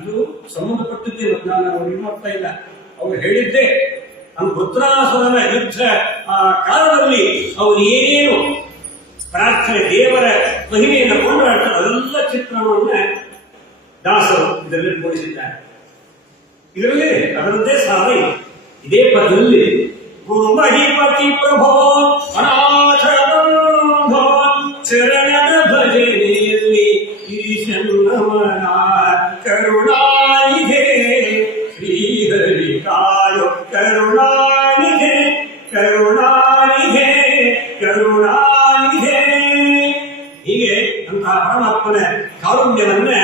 ಇದು ಸಂಬಂಧಪಟ್ಟಿದ್ದೆ. ನಾನು ಅವ್ರು ಮಾಡ್ತಾ ಇಲ್ಲ, ಅವ್ರು ಹೇಳಿದ್ದೆ ನಮ್ಮ ವೃತ್ರಾಸುರನ ಯುದ್ಧ ಕಾಲದಲ್ಲಿ ಅವರು ಏನೇನು ಪ್ರಾರ್ಥನೆ ದೇವರ ಮಹಿಮೆಯನ್ನು ಕೊಂಡಾಡ್ತಾರೆ ಅದೆಲ್ಲ ಚಿತ್ರಣವನ್ನ ದಾಸರು ಇದರಲ್ಲಿ ಮೂಡಿಸಿದ್ದಾರೆ. ಇದರಲ್ಲಿ ಅದರದ್ದೇ ಸಾಧನೆ ಇದೇ ಪದದಲ್ಲಿ. ಗುರು ಮಹಿಪತಿ ಪ್ರಭೋ ಅನಾಥ ಬಂಧೋ, ಚರಣದ ಭಜನೆಯಲ್ಲಿ ಈಶನ್ನಮನ ಕರುಣಾನಿಧೆ, ಶ್ರೀಹರಿ ಕಾಯೋ ಕರುಣಾನಿಧೆ, ಕರುಣಾನಿಧೆ, ಕರುಣಾನಿಧೆ. ಹೀಗೆ ಅಂತಹ ಪರಮಾತ್ಮನ ಕಾರುಣ್ಯವನ್ನ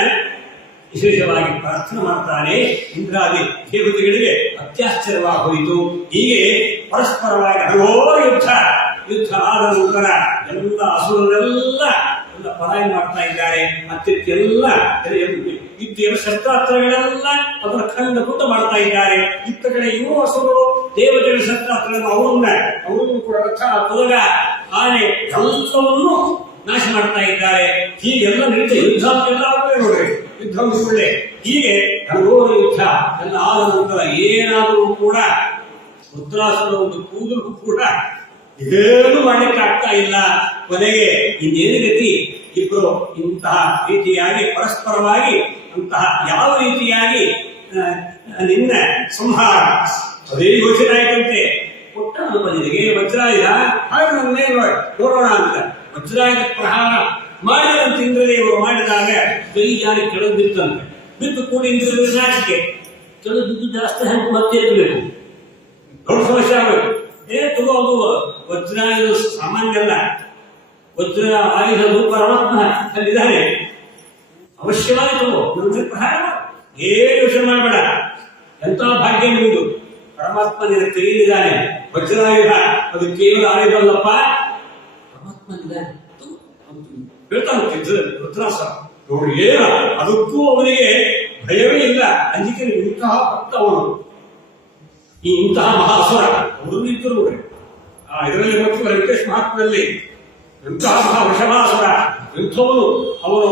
ವಿಶೇಷವಾಗಿ ಪ್ರಾರ್ಥನೆ ಮಾಡ್ತಾನೆ. ಇಂದ್ರಾದಿ ದೇವತೆಗಳಿಗೆ ಅತ್ಯಾಶ್ಚರ್ಯವಾಗಿ ಹೋಯಿತು. ಹೀಗೆ ಪರಸ್ಪರವಾಗಿ ಹಲವಾರು ಯುದ್ಧ ಆದ ನಂತರ ಎಲ್ಲ ಅಸುರರೆಲ್ಲ ಪಲಾಯನ ಮಾಡ್ತಾ ಇದ್ದಾರೆ. ಮತ್ತೆಲ್ಲ ಇದ್ದ ಶಸ್ತ್ರಾಸ್ತ್ರಗಳೆಲ್ಲ ಅದರ ಖಂಡ ಪುಟ್ಟ ಮಾಡ್ತಾ ಇದ್ದಾರೆ. ಇತ್ತ ಕಡೆ ಇವು ಅಸುರರು ದೇವತೆಗಳ ಶಸ್ತ್ರಾಸ್ತ್ರಗಳನ್ನು ಅವರನ್ನು ಕೂಡ ರಥ ತೊಲಗ ಆನೆ ಎಲ್ಲವನ್ನು ನಾಶ ಮಾಡ್ತಾ ಇದ್ದಾರೆ. ಹೀಗೆಲ್ಲ ನಡೀತಾ ಯುದ್ಧ ಎಲ್ಲ ನೋಡ್ರಿ, ಯುದ್ಧ ಒಳ್ಳೆ. ಹೀಗೆ ಹಲವಾರು ಯುದ್ಧ ಎಲ್ಲ ಆದ ನಂತರ ಏನಾದರೂ ಕೂಡ ವೃತ್ರಾಸುರ ಒಂದು ಕೂದಲು ಕೂಡ ಏನು ಮಾಡಲಿಕ್ಕೆ ಆಗ್ತಾ ಇಲ್ಲ. ಕೊನೆಗೆ ಇನ್ನೇನು ಗತಿ? ಇಬ್ಬರು ಇಂತಹ ರೀತಿಯಾಗಿ ಪರಸ್ಪರವಾಗಿ ಅಂತಹ ಯಾವ ರೀತಿಯಾಗಿ ನಿನ್ನ ಸಂಹಾರ ಅದೇ ಯೋಚನೆ ಆಯ್ತಂತೆ. ಕೊಟ್ಟ ಬಂದಿದೆ ವಜ್ರಾಯುಧ ಹಾಗೆ ನನ್ನ ಮೇಲೆ ನೋಡೋಣ ಅಂತ ವಜ್ರಾಯುಧ ಪ್ರಹಾರ ಮಾಡಿದಂತ ಇಂದ್ರದೇವರು ಮಾಡಿದಾಗ ಕೈ ಜಾರಿ ಕೆಳಗೆ ಬಿತ್ತಂತೆ. ಬಿದ್ದು ಕೂಡ ಇಂದ್ರದೇವ ನಾಚಿಕೆ ಕೆಳಗೆ ಬಿದ್ದು ಜಾಸ್ತಿ ಹಂಗೆ ಮತ್ತೆ ಎತ್ತಬೇಕು, ದೊಡ್ಡ ಸಮಸ್ಯೆ ಆಗಬೇಕು. ತಗೋದು ವಜ್ರಾಯುಧ ಸಾಮಾನ್ಯ ಅಲ್ಲ. ವಜ್ರ ಆಯುಧ ಪರಮಾತ್ಮ ಅಲ್ಲಿದ್ದಾನೆ, ಅವಶ್ಯವಾಗಿ ತಗೋ. ನನ್ನ ಪ್ರಹಾರ ಏನು ಯೋಚನೆ ಮಾಡಬೇಡ. ಎಂತ ಭಾಗ್ಯ ನಿಮ್ದು, ಪರಮಾತ್ಮ ನಿನ್ನ ಕೈಯಲ್ಲಿದ್ದಾನೆ. ವಜ್ರಾಯುಧ ಅದು ಕೇವಲ ಆಯುಧ ಅಲ್ಲಪ್ಪ, ಪರಮಾತ್ಮ ಇದ್ದಾನೆ. ಹೇಳ್ತಾನೆ ವೃತ್ರಾಸುರ. ನೋಡಿ ಏನ ಅದಕ್ಕೂ ಅವನಿಗೆ ಭಯವೇ ಇಲ್ಲ, ಅಂಜಿಕೆ ಇಂತಹ ಭಕ್ತ ಅವನು. ಈ ಇಂತಹ ಮಹಾಸುರ ಅವರು ಇದ್ದರು ಇದರಲ್ಲಿ ಮತ್ತು ವೆಂಕಟೇಶ್ ಮಹಾತ್ಮದಲ್ಲಿ ಇಂತಹ ಮಹಾ ವೃಷಭಾಸುರ ಇಂಥವನು. ಅವನು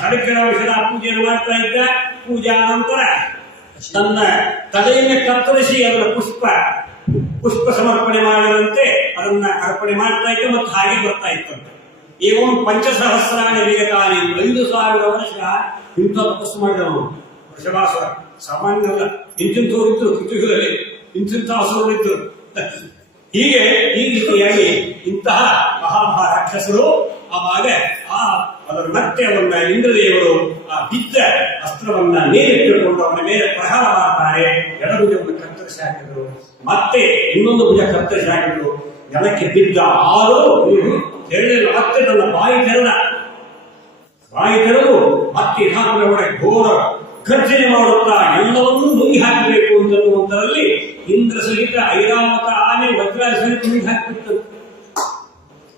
ಷಡಕ್ಷರ ವಿಷದ ಪೂಜೆಯನ್ನು ಮಾಡ್ತಾ ಇದ್ದ. ಪೂಜಾ ನಂತರ ತನ್ನ ತಲೆಯನ್ನು ಕತ್ತರಿಸಿ ಅದರ ಪುಷ್ಪ ಸಮರ್ಪಣೆ ಮಾಡಿದಂತೆ ಅದನ್ನ ಅರ್ಪಣೆ ಮಾಡ್ತಾ ಇದ್ದ ಮತ್ತು ಹಾಗೆ ಬರ್ತಾ ಇತ್ತಂತೆ. ಏವಂ 5,000 ವೇಗಕಾಲಿ 5,000 ವರ್ಷ ಇಂಥ ತಪಸ್ಸು ಮಾಡಿದವನು ವೃಷಭಾಸುರ. ಸಾಮಾನ್ಯ ಅಲ್ಲ, ಇಂತಿಂಥವರಿದ್ರು ಕೃತಿಗಳಲ್ಲಿ, ಇಂತಿಂಥ ಹಸುರರಿದ್ರು. ಹೀಗೆ ಈ ರೀತಿಯಾಗಿ ಇಂತಹ ಮಹಾರಾಕ್ಷಸರು ಆವಾಗ ಅದರ ಮತ್ತೆ ಅವನ್ನ ಇಂದ್ರದೇವರು ಆ ಬಿದ್ದ ಅಸ್ತ್ರವನ್ನ ಮೇಲಿಟ್ಟುಕೊಂಡು ಅವನ ಮೇಲೆ ಪ್ರಹಾರ ಮಾಡ್ತಾರೆ. ಎಡಭುಜವನ್ನು ಕತ್ತರಿಸಿ ಹಾಕಿದ್ರು, ಮತ್ತೆ ಇನ್ನೊಂದು ಭುಜ ಕತ್ತರಿಸಿ ಹಾಕಿದ್ರು. ಜನಕ್ಕೆ ಬಿದ್ದ ಆದರೂ ಹೇಳಿದ್ರೆ ಮತ್ತೆ ನನ್ನ ಬಾಯಿ ತೆರೆದು ಮತ್ತೆ ಇದಾಕುವವರೆ ಘೋರ ಗರ್ಜನೆ ಮಾಡುತ್ತಾ ಎಲ್ಲವನ್ನೂ ನುಂಗಿ ಹಾಕಬೇಕು ಅಂತನ್ನುವಂತರಲ್ಲಿ ಇಂದ್ರ ಸಹಿತ ಐರಾವತ ಆನೆ ವಜ್ರಾಯ ಸಹಿತ ನುಂಗಿ ಹಾಕಿಬಿಟ್ಟು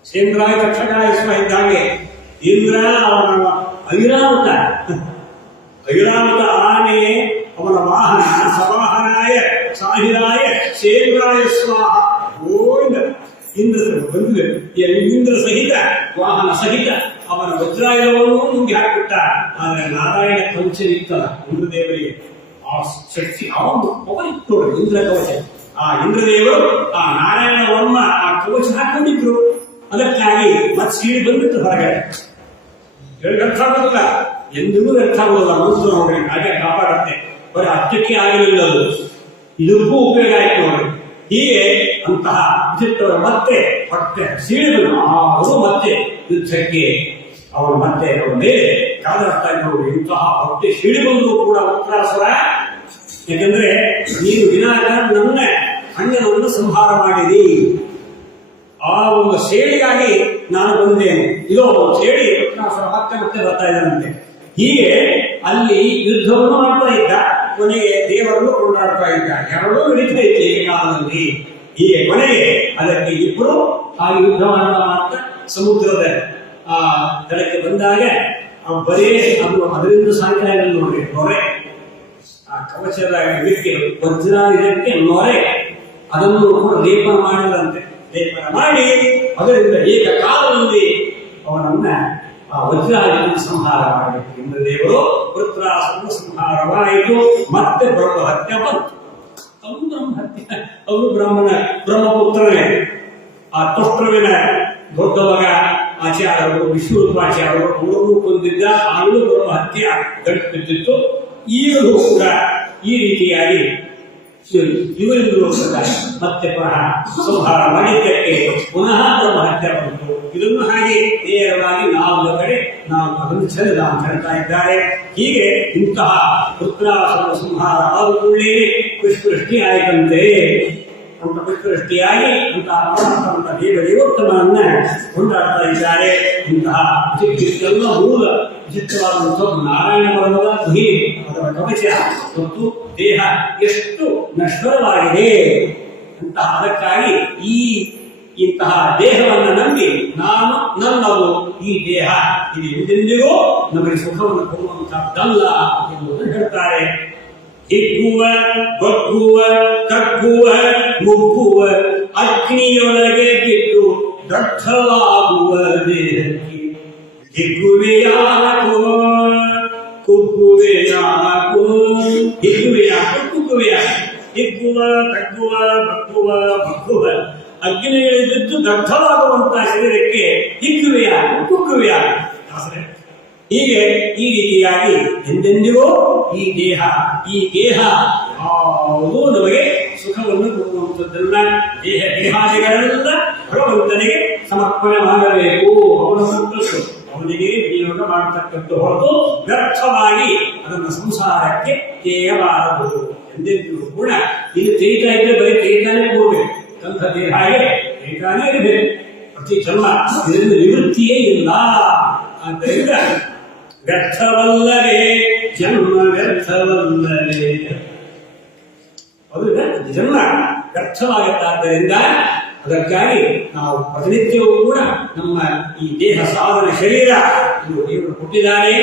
ಸೇಂದ್ರಾಯ ತಕ್ಷಣಾಯ ಸ್ವ ಇದ್ದಾಗೆ ಇಂದ್ರ ಅವನ ಐರಾವತ ಆನೆ ಅವನ ವಾಹನ ಸವಾಹನಾಯ ಸಾಹಿರಾಯ ಸೇಂದ್ರಾಯ ಸ್ವಾಹ ಗೋವಿಂದ ಇಂದ್ರ ಬಂದಿದೆ. ಇಂದ್ರ ಸಹಿತ ವಾಹನ ಸಹಿತ ಅವನ ವಜ್ರಾಯುಧವನ್ನು ನುಂಗಿ ಹಾಕಿಬಿಟ್ಟ. ಆದರೆ ನಾರಾಯಣ ಕವಚ ಇತ್ತಲ್ಲ ಇಂದ್ರದೇವರಿಗೆ ಆ ಶಕ್ತಿ ಅವನಿತ್ತು ಇಂದ್ರ ಕವಚ. ಆ ಇಂದ್ರದೇವರು ಆ ನಾರಾಯಣ ವರ್ಮ ಆ ಕವಚ ಹಾಕೊಂಡಿದ್ರು. ಅದಕ್ಕಾಗಿ ಮತ್ತೆ ಸೀಳಿ ಬಂದಿತ್ತು ಹೊರಗಡೆ. ವ್ಯರ್ಥ ಆಗೋದಿಲ್ಲ, ಎಂದಿಗೂ ವ್ಯರ್ಥ ಆಗೋದಿಲ್ಲ. ಮನುಷ್ಯರು ನೋಡ್ರಿ ಹಾಗೆ ಕಾಪಾಡುತ್ತೆ. ಬರೀ ಅಷ್ಟಕ್ಕೆ ಆಗಲಿಲ್ಲ, ಅದು ಇದಕ್ಕೂ ಉಪಯೋಗ ಆಯ್ತು ನೋಡ್ರಿ. ಹೀಗೆ ಅಂತಹ ವಿಚಿತ್ರ ಮತ್ತೆ ಹೊಟ್ಟೆ ಸೀಳಿದನು. ಅವರು ಮತ್ತೆ ಯುದ್ಧಕ್ಕೆ ಅವನು ಮತ್ತೆ ಅವರ ಮೇಲೆ ಕಾದರಾಗ್ತಾ ಇದ್ದವರು. ಇಂತಹ ಹೊಟ್ಟೆ ಸೀಳಿ ಬಂದರೂ ಕೂಡ ವೃತ್ರಾಸುರ, ಯಾಕಂದ್ರೆ ನೀನು ವಿನಾಕಾರಣ ನನ್ನ ಅಣ್ಣನನ್ನು ಸಂಹಾರ ಮಾಡಿದಿ, ಆ ಒಂದು ಸೇಡಿಗಾಗಿ ನಾನು ಬಂದೇನೆ, ಇದೋ ಸೇಡಿ ವೃತ್ರಾಸುರ ಮತ್ತೆ ಬರ್ತಾ ಇದ್ದಾನಂತೆ. ಹೀಗೆ ಅಲ್ಲಿ ಯುದ್ಧವನ್ನು ಮಾಡ್ತಾ ಇದ್ದ. ಕೊನೆಗೆ ದೇವರನ್ನು ಕೊಂಡಾಡ್ತಾ ಇದ್ದ. ಎರಡೂ ನಡೀತಾ ಇತ್ತು ಏಕಕಾಲದಲ್ಲಿ. ಹೀಗೆ ಕೊನೆಗೆ ಅದಕ್ಕೆ ಇಬ್ಬರು ಹಾಗೆ ಯುದ್ಧ ಮಾಡ್ತಾ ಸಮುದ್ರದ ದಡಕ್ಕೆ ಬಂದಾಗ ಬರೇ ಅದರಿಂದ ಸಾಯ್ತಾ ಇಲ್ಲ ನೋಡಿ, ನೊರೆ. ಆ ಕವಚದ ಇದಕ್ಕೆ ವಜ್ರಾಯುಧಕ್ಕೆ ನೊರೆ, ಅದನ್ನು ಕೂಡ ಲೇಪನ ಮಾಡಿದಂತೆ. ಲೇಪನ ಮಾಡಿ ಅದರಿಂದ ಏಕಕಾಲದಲ್ಲಿ ಅವನನ್ನ ಆ ವಜ್ರಾಯುಧವನ್ನು ಸಂಹಾರ ಮಾಡಬೇಕು. ಇಂದ್ರದೇವರು ವೃತ್ರಾಸುರನ ಸಂಹಾರವಾಯಿತು. ಮತ್ತೆ ಬ್ರಹ್ಮ ಹತ್ಯೆ ಬಂತು. ಅವನು ಬ್ರಹ್ಮಪುತ್ರನೇ. ಆ ತುಷ್ಟ್ರವಿನ ದೊಡ್ಡ ಮಗ ಆಚಾರ್ಯರು, ವಿಶ್ವರೂಪಾಚಾರ್ಯರು ಅವರನ್ನು ಕೊಂದಿದ್ದ. ಆಗಲೂ ಬ್ರಹ್ಮ ಹತ್ಯೆ ಗಂಟು ಬಿದ್ದಿತ್ತು. ಈಗಲೂ ಕೂಡ ಈ ರೀತಿಯಾಗಿ ಇವರಿಂದಲೂ ಮತ್ತೆ ಪುನಃ ಸಂಹಾರ ಮಾಡಿದ್ದಕ್ಕೆ ಪುನಃ ಬ್ರಹ್ಮ ಹತ್ಯೆ ಬಂತು. ಇದನ್ನು ಹಾಗೆ ನೇರವಾಗಿ 4 ಕಡೆ ಅದನ್ನು ಹೇಳ್ತಾ ಇದ್ದಾರೆ. ಹೀಗೆ ಇಂತಹ ವೃತ್ರಾಸುರನ ಸಂಹಾರ ಆದ ಕೂಡಲೇ ಪುಷ್ಪವೃಷ್ಟಿ ಆಯಿತಂತೆ. ಅಂತ ಪುಷ್ಪವೃಷ್ಟಿಯಾಗಿ ಅಂತಹ ದೇವದೇವೋತ್ತಮನನ್ನ ಕೊಂಡಾಡ್ತಾ ಇದ್ದಾರೆ. ಇಂತಹ ಎಲ್ಲ ಮೂಲ ವಿಚಿತ್ರವಾದಂತಹ ನಾರಾಯಣ ಪರ್ವದ ಗುಹೆ, ಅದರ ಕವಚ ಮತ್ತು ದೇಹ ಎಷ್ಟು ನಶ್ವರವಾಗಿದೆ ಅಂತ. ಅದಕ್ಕಾಗಿ ಇಂತಹ ದೇಹವನ್ನು ನಂಬಿ ನನ್ನದು ಈ ದೇಹ ಇದು ಎಂದೆಂದಿಗೂ ನಮಗೆ ಸುಖವನ್ನು ಕೊಡುವಂತಹದ್ದಲ್ಲ ಎನ್ನುವುದನ್ನು ಹೇಳ್ತಾರೆ. ಹಿಗ್ಗುವ ಬಗ್ಗುವ ತಗ್ಗುವ ಮುಗ್ಗುವ ಅಗ್ನಿಯೊಳಗೆ ಬಿದ್ದು ದಗ್ಧವಾಗುವ ದೇಹಕ್ಕೆ ಹಿಗ್ಗುವೆಯಾಕೋ ಕುಗ್ಗುವೆಯಾಕೋ ಹಿಗ್ಗುವೆಯಾಕೋ ಕುಗ್ಗುವೆಯಾಕೋ ಹಿಗ್ಗುವ ತಗ್ಗುವ ಬಗ್ಗುವ ಬಗ್ಗುವ ಅಗ್ನಿಗಳಿಗೆ ಬಿದ್ದು ದಗ್ಧವಾಗುವಂತಹ ಶರೀರಕ್ಕೆ ಹಿಗ್ಗುವೆಯಾಕೋ ಕುಗ್ಗುವೆಯಾಕೋ. ಹೀಗೆ ಈ ರೀತಿಯಾಗಿ ಎಂದೆಂದಿಗೂ ಈ ದೇಹ ಯಾವುದೂ ನಮಗೆ ಸುಖವನ್ನು ಕೊಡುವಂಥದ್ದಲ್ಲ. ದೇಹಾದಿಗಳೆಲ್ಲ ಭಗವಂತನಿಗೆ ಸಮರ್ಪಣೆ ಮಾಡಬೇಕು. ಅವನ ಸಂತೋಷ ಅವನಿಗೆ ವಿನಿಯೋಗ ಮಾಡತಕ್ಕದ್ದು ಹೊರತು ವ್ಯರ್ಥವಾಗಿ ಅದನ್ನು ಸಂಸಾರಕ್ಕೆ ತೇಯಬಾರದು. ಎಂದೆಂದಿಗೂ ಕೂಡ ಇದು ತೇಯ್ತಾ ಇದ್ದರೆ ಬರೀ ತೇಯ್ತಾನೆ ಕೂಡಬೇಕು. ಕಂಥ ದೇಹ ತೇಯ್ತಾನೇ ಇರಬೇಕು ಪ್ರತಿ ಜನ್ಮ. ಇದರಿಂದ ನಿವೃತ್ತಿಯೇ ಇಲ್ಲ. ಆದ್ದರಿಂದ ವ್ಯರ್ಥವಲ್ಲವೇ ಜನ್ಮ, ವ್ಯರ್ಥವಲ್ಲವೇ ಅದು ಜನ್ಮ ವ್ಯರ್ಥವಾಗುತ್ತಾದ್ದರಿಂದ ಅದಕ್ಕಾಗಿ ನಾವು ಪ್ರತಿನಿತ್ಯವೂ ಕೂಡ ನಮ್ಮ ಈ ದೇಹ ಸಾಧನ ಶರೀರ ಇದು ದೇವರು ಕೊಟ್ಟಿದ್ದಾರೆ.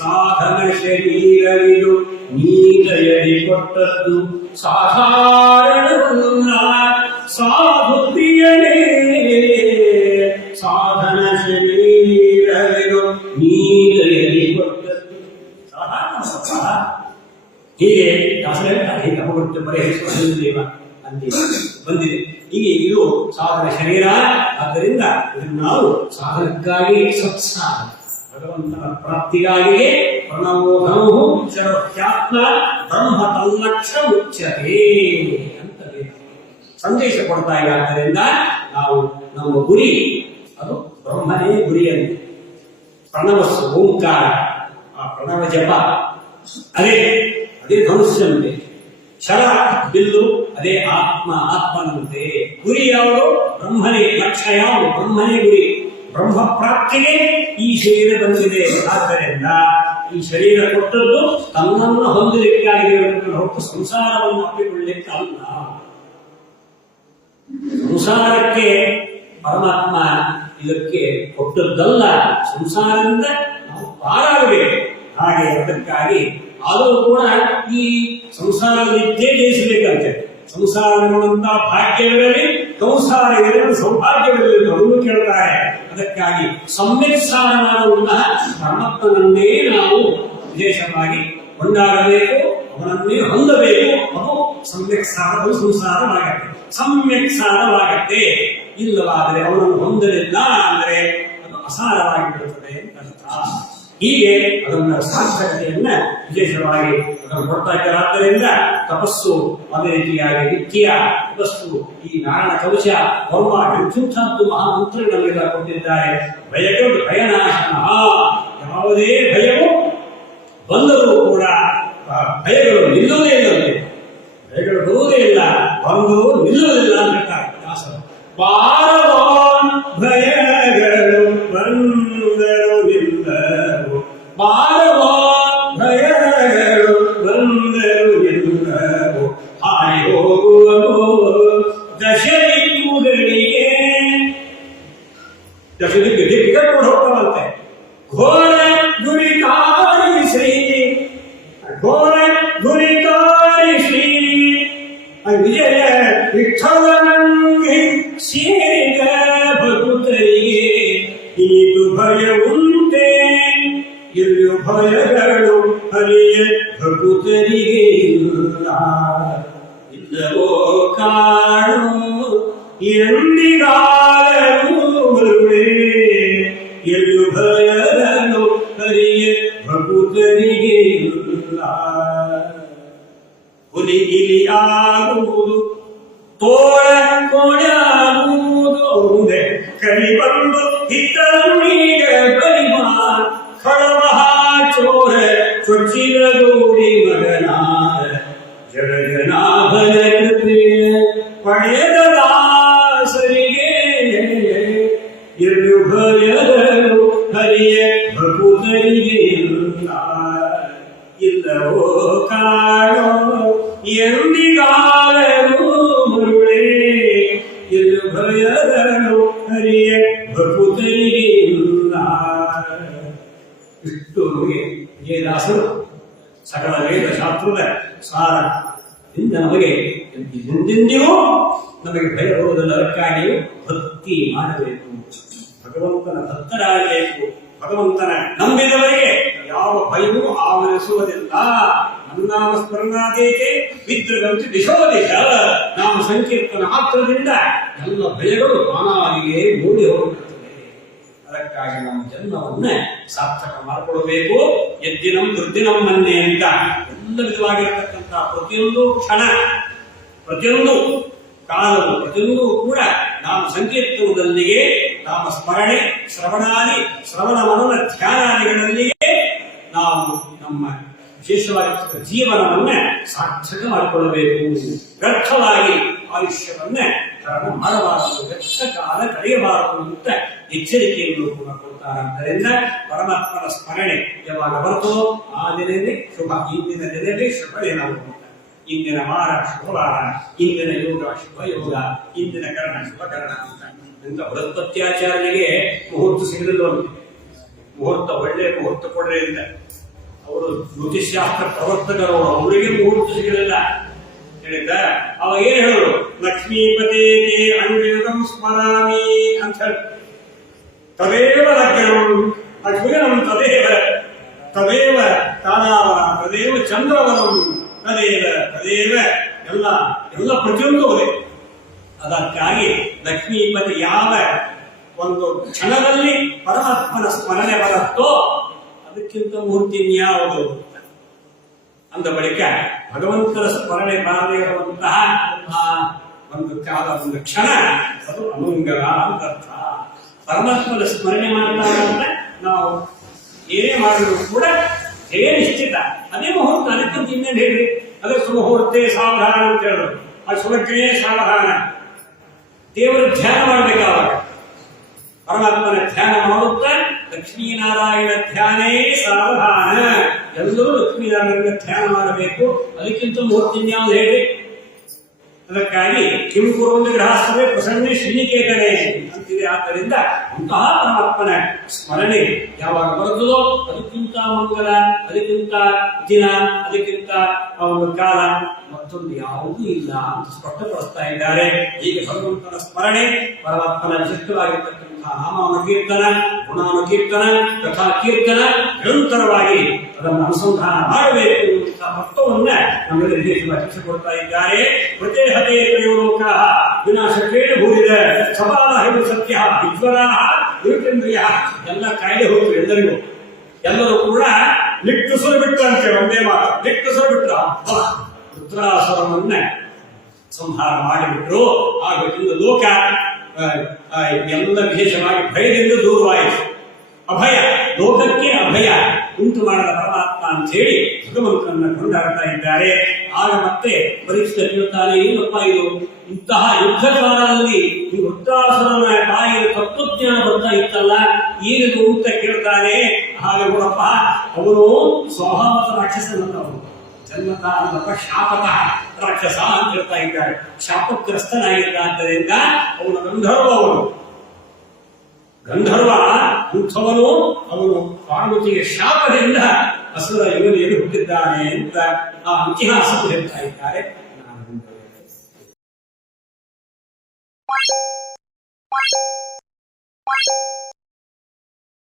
ಸಾಧನ ಶರೀರವಿದು ನೀದಯದಿ ಕೊಟ್ಟದ್ದು ಸಾಧಾರಣವಲ್ಲ ಸಾಧು ಪ್ರಿಯನೇ. ಸಾಧನ ಶರೀರವಿದು ನೀದಯದಿ ಕೊಟ್ಟದ್ದು ಸಾಧಾರಣ. ಹೀಗೆ ಹೀಗೆ ಅಪವೃತ್ತಿ ಪರಿಹರಿಸುವ ಅಲ್ಲಿ ಬಂದಿದೆ. ಹೀಗೆ ಇದು ಸಾಧನ ಶರೀರ. ಆದ್ದರಿಂದ ಇದನ್ನು ನಾವು ಸಾಧನಕ್ಕಾಗಿ ಸತ್ಸಾಧ ಭಗವಂತನ ಪ್ರಾಪ್ತಿಗಾಗಿಯೇ ಪ್ರಣವೋಧನೋ ಶರತ್ಯಾತ್ಮ ಬ್ರಹ್ಮ ತಲ್ಲಕ್ಷ ಮುಚ್ಯತೆ ಅಂತ ಸಂದೇಶ ಕೊಡ್ತಾ ಇದೆ. ಆದ್ದರಿಂದ ನಾವು ನಮ್ಮ ಗುರಿ ಅದು ಬ್ರಹ್ಮನೇ ಗುರಿಯಲ್ಲಿ. ಪ್ರಣವಸ್ಸು ಓಂಕಾರ, ಆ ಪ್ರಣವ ಜಪ ಅದೇ ಧನುಷ್ಯಂತೆ. ಶರ ಬಿಲ್ಲು ಅದೇ ಆತ್ಮನಂತೆ. ಗುರಿ ಯಾವುದು? ಬ್ರಹ್ಮನೇ. ಲಕ್ಷ್ಯ ಯಾವುದು? ಬ್ರಹ್ಮನೇ ಗುರಿ. ಬ್ರಹ್ಮ ಪ್ರಾಪ್ತಿಗೆ ಈ ಶರೀರ ಬಂದಿದೆ. ಆದ್ದರಿಂದ ಈ ಶರೀರ ಕೊಟ್ಟದ್ದು ತನ್ನನ್ನು ಹೊಂದಲಿಕ್ಕಾಗಿದೆ ಹೊರತು ಸಂಸಾರವನ್ನು ಅಪ್ಪಿಕೊಳ್ಳಲಿಕ್ಕೆ ಅಲ್ಲ. ಸಂಸಾರಕ್ಕೆ ಪರಮಾತ್ಮ ಇದಕ್ಕೆ ಕೊಟ್ಟದ್ದಲ್ಲ, ಸಂಸಾರದಿಂದ ನಾವು ಪಾರಾಗಬೇಕು. ಹಾಗೆ ಅದಕ್ಕಾಗಿ ಆದರೂ ಕೂಡ ಈ ಸಂಸಾರದಲ್ಲಿದ್ದೇ ಜಯಿಸಬೇಕಂತೆ. ಸಂಸಾರವೆನ್ನುವಂತಹ ಭಾಗ್ಯವಿರಲಿ, ಸಂಸಾರ ಇರಲು ಸೌಭಾಗ್ಯವಿರಲಿ ಅವನು ಕೇಳ್ತಾರೆ. ಅದಕ್ಕಾಗಿ ಸಮ್ಯಕ್ ಸಾರನಾದಂತಹ ಪರಮಾತ್ಮನನ್ನೇ ನಾವು ವಿಶೇಷವಾಗಿ ಕೊಂಡಾಡಬೇಕು, ಅವನನ್ನೇ ಹೊಂದಬೇಕು. ಅದು ಸಮ್ಯಕ್ ಸಾರವು ಸಂಸಾರವಾಗತ್ತೆ, ಸಮ್ಯಕ್ ಸಾರವಾಗತ್ತೆ. ಇಲ್ಲವಾದರೆ ಅವನನ್ನು ಹೊಂದಲಿಲ್ಲ ಅಂದರೆ ಅದು ಅಸಾರವಾಗಿ ಬಿಡುತ್ತದೆ ಅಂತ ಅರ್ಥ. ಹೀಗೆ ಅದನ್ನ ಸಾರ್ಥಕತೆಯನ್ನ ವಿಶೇಷವಾಗಿ ಅದನ್ನು ಕೊಡ್ತಾ ಇದ್ದಾರೆ. ಆದ್ದರಿಂದ ತಪಸ್ಸು ಅದೇ ರೀತಿಯಾಗಿ ನಿತ್ಯ ತಪಸ್ಸು, ಈ ನಾರಾಯಣ ಕವಚ ಹೋಮ ಎಂಥದ್ದು ಮಹಾಮಂತ್ರಗಳೆಲ್ಲ ಕೊಟ್ಟಿದ್ದಾರೆ. ಭಯಗಳು ಭಯನಾಶನ. ಯಾವುದೇ ಭಯವು ಬಂದರೂ ಕೂಡ ಭಯಗಳು ನಿಲ್ಲುವುದೇ ಇಲ್ಲಂತೆ. ಭಯಗಳು ಬರುವುದೇ ಇಲ್ಲ, ಬಂದರೂ ನಿಲ್ಲುವುದಿಲ್ಲ ಅಂತ ಹೇಳ್ತಾರೆ ದಾಸರು. ಪಾರವಾನ್ ಭಯಗಳು ಬಂದರು ನಿಲ್ಲರು, ಪಾರವಾನ್ ಭಯಗಳು ಬಂದರು ನಿಲ್ಲರು, ಹಾರಿ ಹೋಗುವರು ದಶದಿಕ್ಕುಗಳಿಗೆ. ದಶದಿಕ್ಕು ದಿಕ್ಕುಗಳು ಹೋಗ್ತಾವಂತೆ. ಘೋರ ಗುರಿಕಾರಿ ಶ್ರೀ, ಘೋರ ಗುರಿಕಾರಿ ಶ್ರೀ ವಿಜಯ ವಿಠಲನಂಗೆ ಸೇರಿದ ಭಕ್ತರಿಗೆ ಇದು ಭಯ ಉಂಟೆ, ಎಲ್ಲೂ ಭಯಗಳು ಹರಿಯ ಭಕ್ತರಿಗೆ ಇಲ್ಲ. ಇಲ್ಲವೋ ಕಾಣು ಎಂದಿಗಾದರೂ ಎಲ್ಲೂ ಭಯಗಳು ಹರಿಯ ಭಕ್ತರಿಗೆ ಇಲ್ಲ. ಹುಲಿ ಗಿಲಿ ಆಗುವುದು, ತೋಳ ಕೊಡಾಗುವುದು, ಕಲಿ ಬಂದು ಹಿತನೀಗ ಬಲಿಮ ಖಳವಹ ಚೋರ ಚೊಚ್ಚಿನ ಗೌಡಿ ಮಗನಾದ ಜಗಜನಾಭನ ಕೃಪೆ ಪಡೆದ ದಾಸರಿಗೆ ಎಲ್ಲೂ ಭಯಗಳು ಹರಿಯ ಭಕುತರಿಗೆ ಇಲ್ಲ. ಇಲ್ಲವೋ ಕಾಣೋ ಎಂದಿಗಾದರೂ ಮರುಳೇ, ಎಲ್ಲೂ ಭಯಗಳು ಹರಿಯ ಭಕುತರಿಗೆ ಇಲ್ಲ. ಇಷ್ಟು ದಾಸರು ಸಕಲ ವೇದ ಶಾಸ್ತ್ರದ ಸಾರ ಇಂದ ನಮಗೆ ಹಿಂದಿಂದಿಯೂ ನಮಗೆ ಭಯ ಬರುವುದಲ್ಲ. ಅದಕ್ಕಾಗಿಯೂ ಭಕ್ತಿ ಮಾಡಬೇಕು, ಭಗವಂತನ ಭಕ್ತರಾಗಬೇಕು. ಭಗವಂತನ ನಂಬಿದವರಿಗೆ ಯಾವ ಭಯವೂ ಆವರಿಸುವುದಿಲ್ಲ. ನನ್ನಾಮ ಸ್ಮರಣಾದೇಕೆ ವಿದ್ರಗಂತಿ ದಿಶೋ ದಿಶ. ನಾಮ ಸಂಕೀರ್ತನ ಮಾತ್ರದಿಂದ ಎಲ್ಲ ಭಯಗಳು ತಾನಾಗಿಯೇ ಮೂಡಿ ಹೋಗುತ್ತದೆ. ಅದಕ್ಕಾಗಿ ನಮ್ಮ ಜನ್ಮವನ್ನ ಸಾರ್ಥಕ ಮಾಡಿಕೊಡಬೇಕು. ಎದ್ದಿನಂ ದುರ್ದಿನಂ ಮನ್ನೆ ಅಂತ ಎಲ್ಲ ವಿಧವಾಗಿರತಕ್ಕಂಥ ಪ್ರತಿಯೊಂದು ಕ್ಷಣ, ಪ್ರತಿಯೊಂದು ಕಾಲವು, ಪ್ರತಿಯೊಂದು ಕೂಡ ನಾಮ ಸಂಕೀರ್ತನದಲ್ಲಿಯೇ, ನಾಮ ಸ್ಮರಣೆ, ಶ್ರವಣ ಮನನ ಧ್ಯಾನಾದಿಗಳಲ್ಲಿಯೇ ನಾವು ನಮ್ಮ ವಿಶೇಷವಾಗಿರ್ತಕ್ಕ ಜೀವನವನ್ನ ಸಾರ್ಥಕ ಮಾಡಿಕೊಳ್ಳಬೇಕು. ವ್ಯರ್ಥವಾಗಿ ಆಯುಷ್ಯವನ್ನ ಮಾಡಬಾರದು, ವ್ಯರ್ಥ ಕಾಲ ಕಳೆಯಬಾರದು ಅಂತ ಎಚ್ಚರಿಕೆಯನ್ನು ಕೂಡ ಕೊಡ್ತಾರೆ. ಆದ್ದರಿಂದ ಪರಮಾತ್ಮನ ಸ್ಮರಣೆ ಯಾವಾಗ ಬರ್ತೋ ಆ ದಿನವೇ ಶುಭ. ಇಂದಿನ ದಿನವೇ ಶುಭ ದಿನ. ಇಂದಿನ ವಾರ ಶುಭವಾರ, ಇಂದಿನ ಯೋಗ ಶುಭ ಯೋಗ, ಇಂದಿನ ಕರ್ಣ ಶುಭ ಕರ್ಣ ಅಂತ ಬೃಹಸ್ಪತ್ಯಾಚಾರ್ಯರಿಗೆ ಮುಹೂರ್ತ ಸಿಗಲಿಲ್ಲ. ಮುಹೂರ್ತ ಒಳ್ಳೆ ಮುಹೂರ್ತ ಕೊಡ್ರಿ ಅಂತ ಅವರು ಜ್ಯೋತಿಷ್ಯಾಸ್ತ್ರ ಪ್ರವರ್ತಕರು, ಅವರಿಗೆ ಮುಹೂರ್ತ ಸಿಗಲಿಲ್ಲ ಹೇಳಿದ್ದ. ಅವಾಗ ಏನ್ ಹೇಳೋರು, ಲಕ್ಷ್ಮೀಪತಿ ಅಣ್ಯಂ ಸ್ಮರಾಮಿ ಅಂತ ಹೇಳಿ, ತದೇವ ಲಗ್ನಂ ಲಕ್ಷ್ಮೀನಂ ತದೇವ ತದೇವ ತಾರಾವರ ತದೇವ ಚಂದ್ರವರಂ ತದೇವ ತದೇವ ಎಲ್ಲ ಪ್ರತಿಯೊಂದು ಅದೇ. ಅದಕ್ಕಾಗಿ ಲಕ್ಷ್ಮೀಪತಿ ಯಾವ ಒಂದು ಕ್ಷಣದಲ್ಲಿ ಪರಮಾತ್ಮನ ಸ್ಮರಣೆ ಬರುತ್ತೋ ಅದಕ್ಕಿಂತ ಮೂರ್ತಿ ಯಾವುದು ಅಂದ ಬಳಿಕ ಭಗವಂತನ ಸ್ಮರಣೆ ಬಾರದೇ ಇರುವಂತಹ ಒಂದು ಕಾಲ, ಒಂದು ಕ್ಷಣ ಅದು ಅಮಂಗಲ ಅಂತ ಅರ್ಥ. ಪರಮಾತ್ಮನ ಸ್ಮರಣೆ ಮಾಡ್ತಾ ಅಂದ್ರೆ ನಾವು ಏನೇ ಮಾಡಿದ್ರು ಕೂಡ ಹೇಗೆ ನಿಶ್ಚಿತ ಅದೇ ಮುಹೂರ್ತ. ಅದಕ್ಕಂತ ಇನ್ನೇನು ಹೇಳ್ರಿ, ಅದೇ ಸುಮುಹೂರ್ತೆ ಸಾವಧಾನ ಅಂತ ಹೇಳಿದ್ರು. ಆ ಸುಲಕ್ರಿಯೇ ಸಾವಧಾನ. ದೇವರ ಧ್ಯಾನ ಮಾಡಬೇಕಾವಾಗ ಪರಮಾತ್ಮನ ಧ್ಯಾನ ಮಾಡುತ್ತಾ ಲಕ್ಷ್ಮೀನಾರಾಯಣ ಧ್ಯಾನೇ ಸಾವಧಾನ. ಎಲ್ಲರೂ ಲಕ್ಷ್ಮೀನಾರಾಯಣ ಧ್ಯಾನ ಮಾಡಬೇಕು. ಅದಕ್ಕಿಂತ ಮೂರ್ತಿನ್ಯಾವ್ದು ಹೇಳಿ. ಅದಕ್ಕಾಗಿ ಕಿಂ ಕುರುವಂತೆ ಗೃಹಸ್ಥವೇ ಪ್ರಸನ್ನೆ ಶ್ರೀನಿಕೇತನೆ ಅಂತಿದೆ. ಆದ್ದರಿಂದ ಅಂತಹ ಪರಮಾತ್ಮನ ಸ್ಮರಣೆ ಯಾವಾಗ ಬರುತ್ತದೋ ಅದಕ್ಕಿಂತ ಮಂಗಲ, ಅದಕ್ಕಿಂತ ದಿನ, ಅದಕ್ಕಿಂತ ಒಂದು ಕಾಲ ಮತ್ತೊಂದು ಯಾವುದೂ ಇಲ್ಲ ಅಂತ ಸ್ಪಷ್ಟಪಡಿಸ್ತಾ ಇದ್ದಾರೆ. ಹೀಗೆ ಭಗವಂತನ ಸ್ಮರಣೆ, ಪರಮಾತ್ಮನ ವಿಶಿಷ್ಟವಾಗಿರ್ತಕ್ಕಂತಹ ನಾಮಾನುಕೀರ್ತನ, ಗುಣಾನುಕೀರ್ತನ, ಕಥಾ ಕೀರ್ತನ ನಿರಂತರವಾಗಿ ಅದನ್ನು ಅನುಸಂಧಾನ ಮಾಡಬೇಕು ಅಂತ ತತ್ವವನ್ನ ನಮಗೆ ತಿಳಿಸಿಕೊಡ್ತಾ ಇದ್ದಾರೆ. ಪ್ರತ್ಯೇಹತೆ ತ್ರಯೋಲೋಕ ವಿನಾಶಕೇಣ ಭೂರಿದ ಸಬಾಲ ಹಿಡು ಸತ್ಯ ವಿಜ್ವರ ವಿರುಕೇಂದ್ರಿಯ. ಎಲ್ಲ ಕಾಯಿಲೆ ಹೋದ್ರು ಎಲ್ಲರಿಗೂ. ಎಲ್ಲರೂ ಕೂಡ ನಿಟ್ಟುಸರು ಬಿಟ್ಟು ಅಂತೇಳಿ ಒಂದೇ ಮಾತು, ನಿಟ್ಟುಸರು ಬಿಟ್ಟರು. ರುದ್ರಾಸುರನನ್ನ ಸಂಹಾರ ಮಾಡಿಬಿಟ್ರು. ಆಗ ಲೋಕ ಎಲ್ಲ ವಿಶೇಷವಾಗಿ ಭಯದಿಂದ ದೂರವಾಯಿತು. ಅಭಯ, ಲೋಕಕ್ಕೆ ಅಭಯ ಉಂಟು ಮಾಡದ ಪರಮಾತ್ಮ ಅಂತ ಹೇಳಿ ಭಗವಂತನನ್ನ ಕೊಂಡಾಡ್ತಾ ಇದ್ದಾರೆ. ಆಗ ಮತ್ತೆ ಪರೀಕ್ಷೆ ಕೇಳ್ತಾನೆ, ಏನಪ್ಪ ಇದು ಇಂತಹ ಯುದ್ಧ ಕಾಲದಲ್ಲಿ ಈ ವೃತ್ತಾಸುರನ ಬಾಯಿಯ ತತ್ವಜ್ಞಾನ ಬರ್ತಾ ಇತ್ತಲ್ಲ, ಏನಿದು ಅಂತ ಕೇಳ್ತಾನೆ. ಹಾಗೆ ನೋಡಪ್ಪ, ಅವನು ಸ್ವಭಾವದ ರಾಕ್ಷಸನಲ್ಲವನು, ಜನ್ಮತಃ ಅಲ್ಲಪ್ಪ ಶಾಪತಃ ರಾಕ್ಷಸ ಅಂತ ಹೇಳ್ತಾ ಇದ್ದಾರೆ. ಶಾಪಗ್ರಸ್ತನಾಗಿದ್ದರಿಂದ ಅವನ ಗಂಧರ್ವ ಅಂಥವನು. ಅವನು ಪಾರ್ವತಿಯ ಶಾಪದಿಂದ ಅಸುರ ಯೋನಿಯಲ್ಲಿ ಹುಟ್ಟಿದ್ದಾನೆ ಅಂತ ಆ ಇತಿಹಾಸ ಹೇಳ್ತಾ ಇದ್ದಾರೆ.